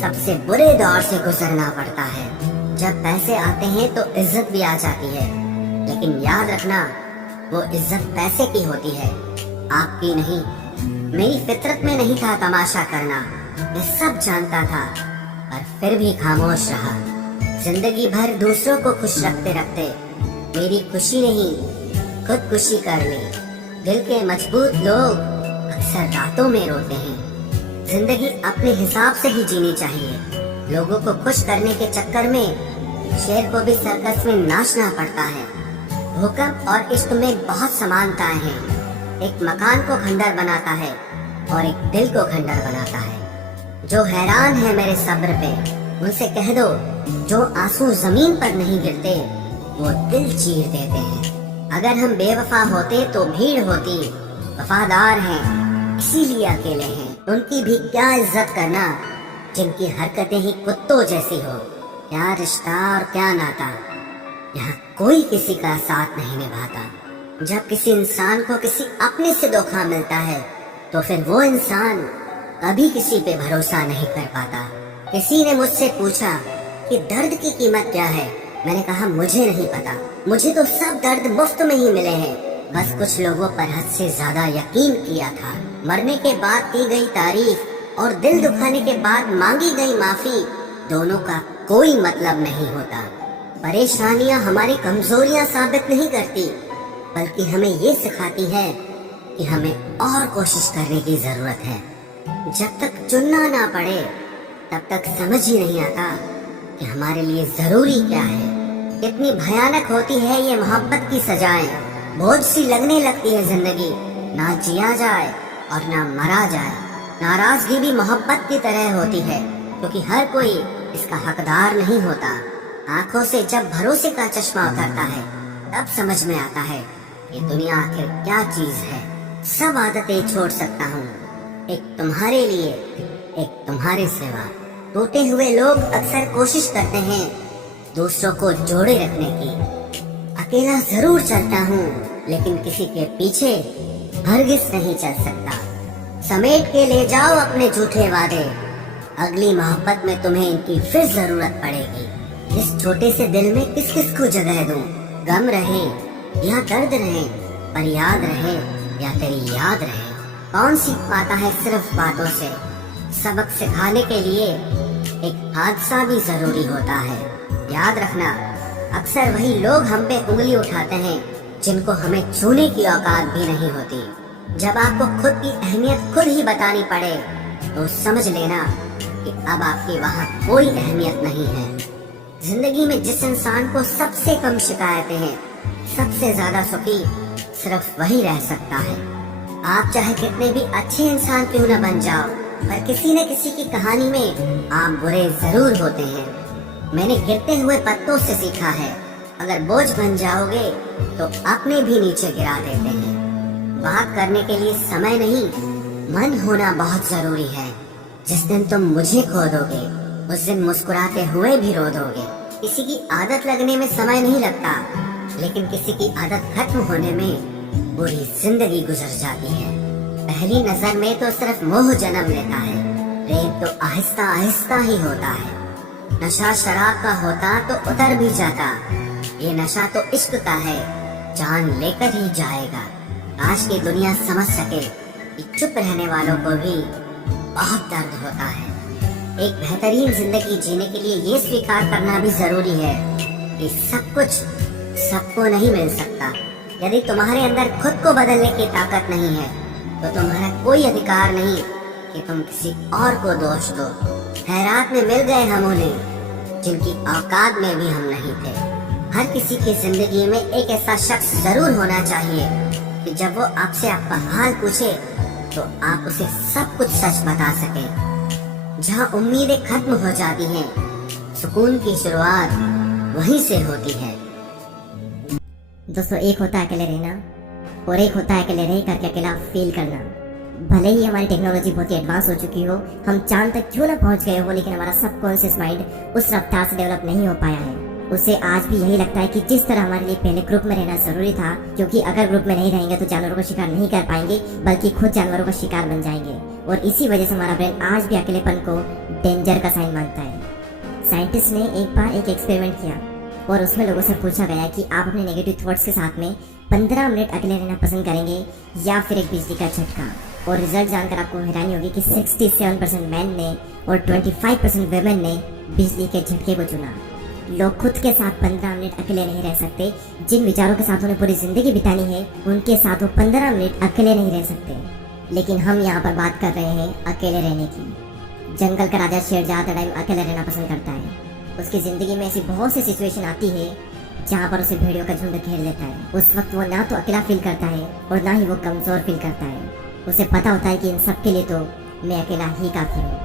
सबसे बुरे दौर से गुजरना पड़ता है। जब पैसे आते हैं तो इज्जत भी आ जाती है, लेकिन याद रखना वो इज्जत पैसे की होती है, आपकी नहीं। मेरी फितरत में नहीं था तमाशा करना, मैं सब जानता था, पर फिर भी खामोश रहा। जिंदगी भर दूसरों को खुश रखते रखते मेरी खुशी नहीं खुदकुशी कर ली। दिल के मजबूत लोग अक्सर रातों में रोते हैं। जिंदगी अपने हिसाब से ही जीनी चाहिए। लोगों को खुश करने के चक्कर में शेर को भी सर्कस में नाचना पड़ता है। भूकंप और इश्क में बहुत समानताएं हैं। एक मकान को खंडर बनाता है और एक दिल को खंडर बनाता है। जो हैरान है मेरे सब्र पे उनसे कह दो, जो आंसू जमीन पर नहीं गिरते वो दिल चीर देते हैं। अगर हम बेवफा होते तो भीड़ होती। वफादार हैं इसीलिए अकेले हैं। उनकी भी क्या इज्जत करना जिनकी हरकतें ही कुत्तों जैसी हो। क्या रिश्ता और क्या नाता, यहाँ कोई किसी का साथ नहीं निभाता। जब किसी इंसान को किसी अपने से धोखा मिलता है तो फिर वो इंसान कभी किसी पे भरोसा नहीं कर पाता। किसी ने मुझसे पूछा कि दर्द की कीमत क्या है। मैंने कहा मुझे नहीं पता, मुझे तो सब दर्द मुफ्त में ही मिले हैं। बस कुछ लोगों पर हद से ज्यादा यकीन किया था। मरने के बाद की गई तारीफ और दिल दुखाने के बाद मांगी गई माफी, दोनों का कोई मतलब नहीं होता। परेशानियां हमारी कमजोरियां साबित नहीं करती, बल्कि हमें ये सिखाती है कि हमें और कोशिश करने की जरूरत है। जब तक चुनना ना पड़े तब तक समझ ही नहीं आता कि हमारे लिए जरूरी क्या है। कितनी भयानक होती है ये मोहब्बत की सजाएं। बोझ सी लगने लगती है जिंदगी, ना जिया जाए और ना मरा जाए। नाराजगी भी मोहब्बत की तरह होती है, क्योंकि हर कोई इसका हकदार नहीं होता। आंखों से जब भरोसे का चश्मा उतरता है तब समझ में आता है कि दुनिया आखिर क्या चीज है। सब आदतें छोड़ सकता हूँ, एक तुम्हारे लिए, एक तुम्हारे सिवा। टूटे हुए लोग अक्सर कोशिश करते हैं दूसरों को जोड़े रखने की। अकेला जरूर चलता हूँ, लेकिन किसी के पीछे हरगिज नहीं चल सकता। समेट के ले जाओ अपने झूठे वादे, अगली मोहब्बत में तुम्हें इनकी फिर जरूरत पड़ेगी। इस छोटे से दिल में किस किस को जगह दूं? गम रहे या दर्द रहे, पर याद रहे या तेरी याद रहे। कौन सीख पाता है सिर्फ बातों से? सबक सिखाने के लिए एक हादसा भी जरूरी होता है। याद रखना, अक्सर वही लोग हम पे उंगली उठाते हैं जिनको हमें छूने की औकात भी नहीं होती। जब आपको खुद की अहमियत खुद ही बतानी पड़े तो समझ लेना कि अब आपकी वहाँ कोई अहमियत नहीं है। जिंदगी में जिस इंसान को सबसे कम शिकायतें हैं, सबसे ज्यादा सुखी सिर्फ वही रह सकता है। आप चाहे कितने भी अच्छे इंसान क्यों न बन जाओ, पर किसी न किसी की कहानी में आप बुरे जरूर होते हैं। मैंने गिरते हुए पत्तों से सीखा है, अगर बोझ बन जाओगे तो अपने भी नीचे गिरा देते हैं। बात करने के लिए समय नहीं, मन होना बहुत जरूरी है। जिस दिन तुम मुझे खो दोगे, उस दिन मुस्कुराते हुए भी रो दोगे। किसी की आदत लगने में समय नहीं लगता, लेकिन किसी की आदत खत्म होने में पूरी जिंदगी गुजर जाती है। पहली नजर में तो सिर्फ मोह जन्म लेता है, प्रेम तो आहिस्ता आहिस्ता ही होता है। नशा शराब का होता तो उतर भी जाता, ये नशा तो इश्क का है, जान लेकर ही जाएगा। आज की दुनिया समझ सके कि चुप रहने वालों को भी बहुत दर्द होता है। एक बेहतरीन जिंदगी जीने के लिए ये स्वीकार करना भी जरूरी है कि सब कुछ सबको नहीं मिल सकता। यदि तुम्हारे अंदर खुद को बदलने की ताकत नहीं है तो तुम्हारा कोई अधिकार नहीं कि तुम किसी और को दोष दो। खैरात में मिल गए हम उन्हें जिनकी औकात में भी हम नहीं थे। हर किसी की जिंदगी में एक ऐसा शख्स जरूर होना चाहिए कि जब वो आपसे आपका हाल पूछे तो आप उसे सब कुछ सच बता सके। जहाँ उम्मीदें खत्म हो जाती हैं, सुकून की शुरुआत वहीं से होती है। दोस्तों, एक होता है अकेले रहना और एक होता है अकेले रह करके अकेला फील करना। भले ही हमारी टेक्नोलॉजी बहुत ही एडवांस हो चुकी हो, हम चांद तक क्यों ना पहुंच गए हो, लेकिन हमारा सबकॉन्शियस माइंड उस रफ्तार से डेवलप नहीं हो पाया है। उसे आज भी यही लगता है कि जिस तरह हमारे लिए पहले ग्रुप में रहना जरूरी था, क्योंकि अगर ग्रुप में नहीं रहेंगे तो जानवरों का शिकार नहीं कर पाएंगे, बल्कि खुद जानवरों का शिकार बन जाएंगे। और इसी वजह से हमारा ब्रेन आज भी अकेलेपन को डेंजर का साइन मानता है। साइंटिस्ट ने एक बार एक एक्सपेरिमेंट किया और उसमें लोगों से पूछा गया कि आप अपने नेगेटिव थॉट्स के साथ में 15 मिनट अकेले रहना पसंद करेंगे या फिर एक बिजली का झटका। और रिजल्ट जानकर आपको हैरानी होगी कि 67% मैन ने और 25% वुमेन ने बिजली के झटके को चुना। लोग खुद के साथ 15 मिनट अकेले नहीं रह सकते। जिन विचारों के साथ उन्हें पूरी जिंदगी बितानी है, उनके साथ वो 15 मिनट अकेले नहीं रह सकते। लेकिन हम यहाँ पर बात कर रहे हैं अकेले रहने की। जंगल का राजा शेर ज्यादा टाइम अकेले रहना पसंद करता है। उसकी जिंदगी में ऐसी बहुत सी सिचुएशन आती है जहाँ पर उसे भेड़ियों का झुंड घेर लेता है। उस वक्त वो ना तो अकेला फील करता है और ना ही वो कमजोर फील करता है। उसे पता होता है कि इन सब के लिए तो मैं अकेला ही काफी हूँ।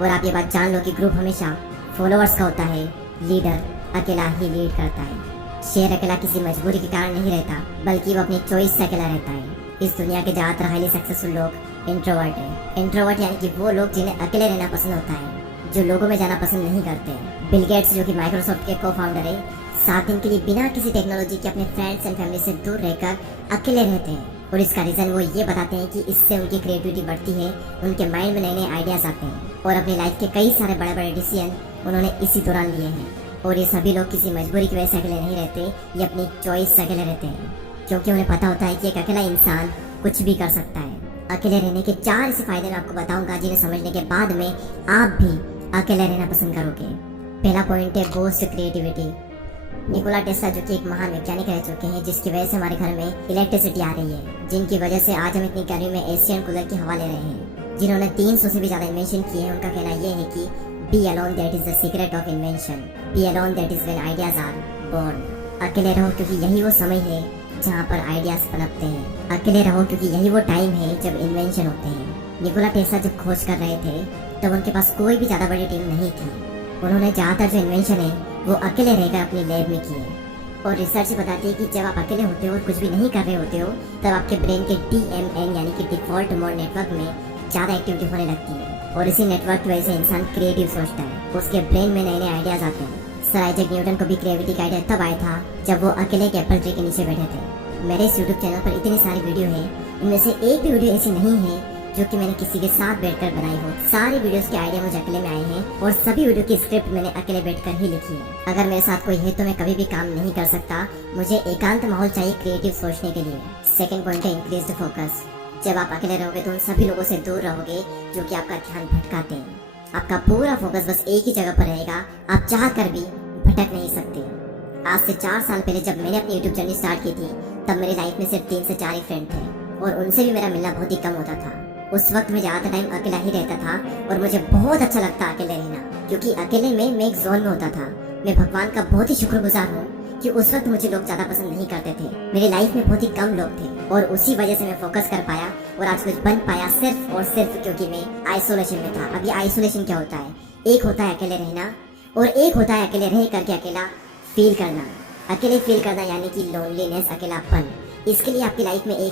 और आप ये बात जान लो कि ग्रुप हमेशा फॉलोअर्स का होता है, लीडर अकेला ही लीड करता है। शेर अकेला किसी मजबूरी के कारण नहीं रहता, बल्कि वो अपनी चॉइस से अकेला रहता है। इस दुनिया के ज्यादातर हाईली सक्सेसफुल लोग इंट्रोवर्ट हैं। इंट्रोवर्ट यानी कि वो लोग जिन्हें अकेले रहना पसंद होता है, जो लोगों में जाना पसंद नहीं करते। बिल गेट्स, जो कि माइक्रोसॉफ्ट के को-फाउंडर है, 7 दिन के लिए बिना किसी टेक्नोलॉजी के अपने फ्रेंड्स एंड फैमिली से दूर रहकर अकेले रहते हैं। और इसका रीजन वो ये बताते हैं कि इससे उनकी क्रिएटिविटी बढ़ती है, उनके माइंड में नए नए आइडियाज आते हैं और अपनी लाइफ के कई सारे बड़े बड़े डिसीजन उन्होंने इसी दौरान लिए हैं। और ये सभी लोग किसी मजबूरी की वजह से अकेले नहीं रहते, ये अपनी चॉइस से अकेले रहते हैं, क्योंकि उन्हें पता होता है कि एक अकेला इंसान कुछ भी कर सकता है। अकेले रहने के 4 ऐसे फायदे मैं आपको बताऊंगा जिन्हें समझने के बाद में आप भी अकेले रहना पसंद करोगे। पहला पॉइंट है बूस्ट क्रिएटिविटी। निकोला टेस्ला, जो कि एक महान वैज्ञानिक रह चुके हैं, जिसकी वजह से हमारे घर में इलेक्ट्रिसिटी आ रही है, जिनकी वजह से आज हम इतनी गर्मी में एशियन कूलर की हवा ले रहे हैं, जिन्होंने 300 से भी ज्यादा इन्वेंशन किए हैं। उनका कहना यह है कि be alone that is the secret of invention, be alone that is when ideas are born. अकेले रहो क्योंकि यही वो समय है जहाँ पर आइडियाज पनपते हैं। अकेले रहो क्योंकि यही वो टाइम है जब इन्वेंशन होते हैं। निकोला टेस्ला जब खोज कर रहे थे तब उनके पास कोई भी ज्यादा बड़ी टीम नहीं थी। उन्होंने ज्यादातर जो इन्वेंशन है वो अकेले रहकर अपनी लैब में किए। और रिसर्च बताती है कि जब आप अकेले होते हो और कुछ भी नहीं कर रहे होते हो तब आपके ब्रेन के DMN यानी कि डिफॉल्ट मोड नेटवर्क में ज़्यादा एक्टिविटी होने लगती है और इसी नेटवर्क की वजह से इंसान क्रिएटिव सोचता है, उसके ब्रेन में नए नए आइडियाज आते हैं। सर आइजैक न्यूटन को भी क्रिएटिविटी का आइडिया तब आया था जब वो अकेले एक एप्पल ट्री के नीचे बैठे थे। मेरे इस यूट्यूब चैनल पर इतनी सारी वीडियो है, इनमें से एक भी वीडियो ऐसी नहीं है जो कि मैंने किसी के साथ बैठकर बनाई हो। सारी वीडियोस के आइडिया मुझे अकेले में आए हैं और सभी वीडियो की स्क्रिप्ट मैंने अकेले बैठकर ही लिखी है। अगर मेरे साथ कोई है तो मैं कभी भी काम नहीं कर सकता, मुझे एकांत माहौल चाहिए क्रिएटिव सोचने के लिए। सेकंड पॉइंट है इंक्रीज्ड फोकस। जब आप अकेले रहोगे तो उन सभी लोगों से दूर रहोगे जो कि आपका ध्यान भटकाते हैं। आपका पूरा फोकस बस एक ही जगह पर रहेगा, आप चाह कर भी भटक नहीं सकते। आज से 4 साल पहले जब मैंने अपनी यूट्यूब जर्नी स्टार्ट की थी तब मेरी लाइफ में सिर्फ 3 से 4 ही फ्रेंड थे और उनसे भी मेरा मिलना बहुत ही कम होता था। उस वक्त मैं ज़्यादा टाइम अकेला ही रहता था और मुझे बहुत अच्छा लगता अकेले रहना, क्योंकि अकेले में मैं एक जोन में होता था। मैं भगवान का बहुत ही शुक्रगुजार हूँ कि उस वक्त मुझे लोग ज़्यादा पसंद नहीं करते थे। मेरी लाइफ में बहुत ही कम लोग थे और उसी वजह से मैं फोकस कर पाया और आज कुछ बन पाया सिर्फ और सिर्फ क्योंकि मैं आइसोलेशन में था। अब ये आइसोलेशन क्या होता है? एक होता है अकेले रहना और एक होता है अकेले रह करके अकेला फील करना। अकेले फील करना यानी कि लोनलीनेस, अकेलापन। इसके लिए आपकी लाइफ में एक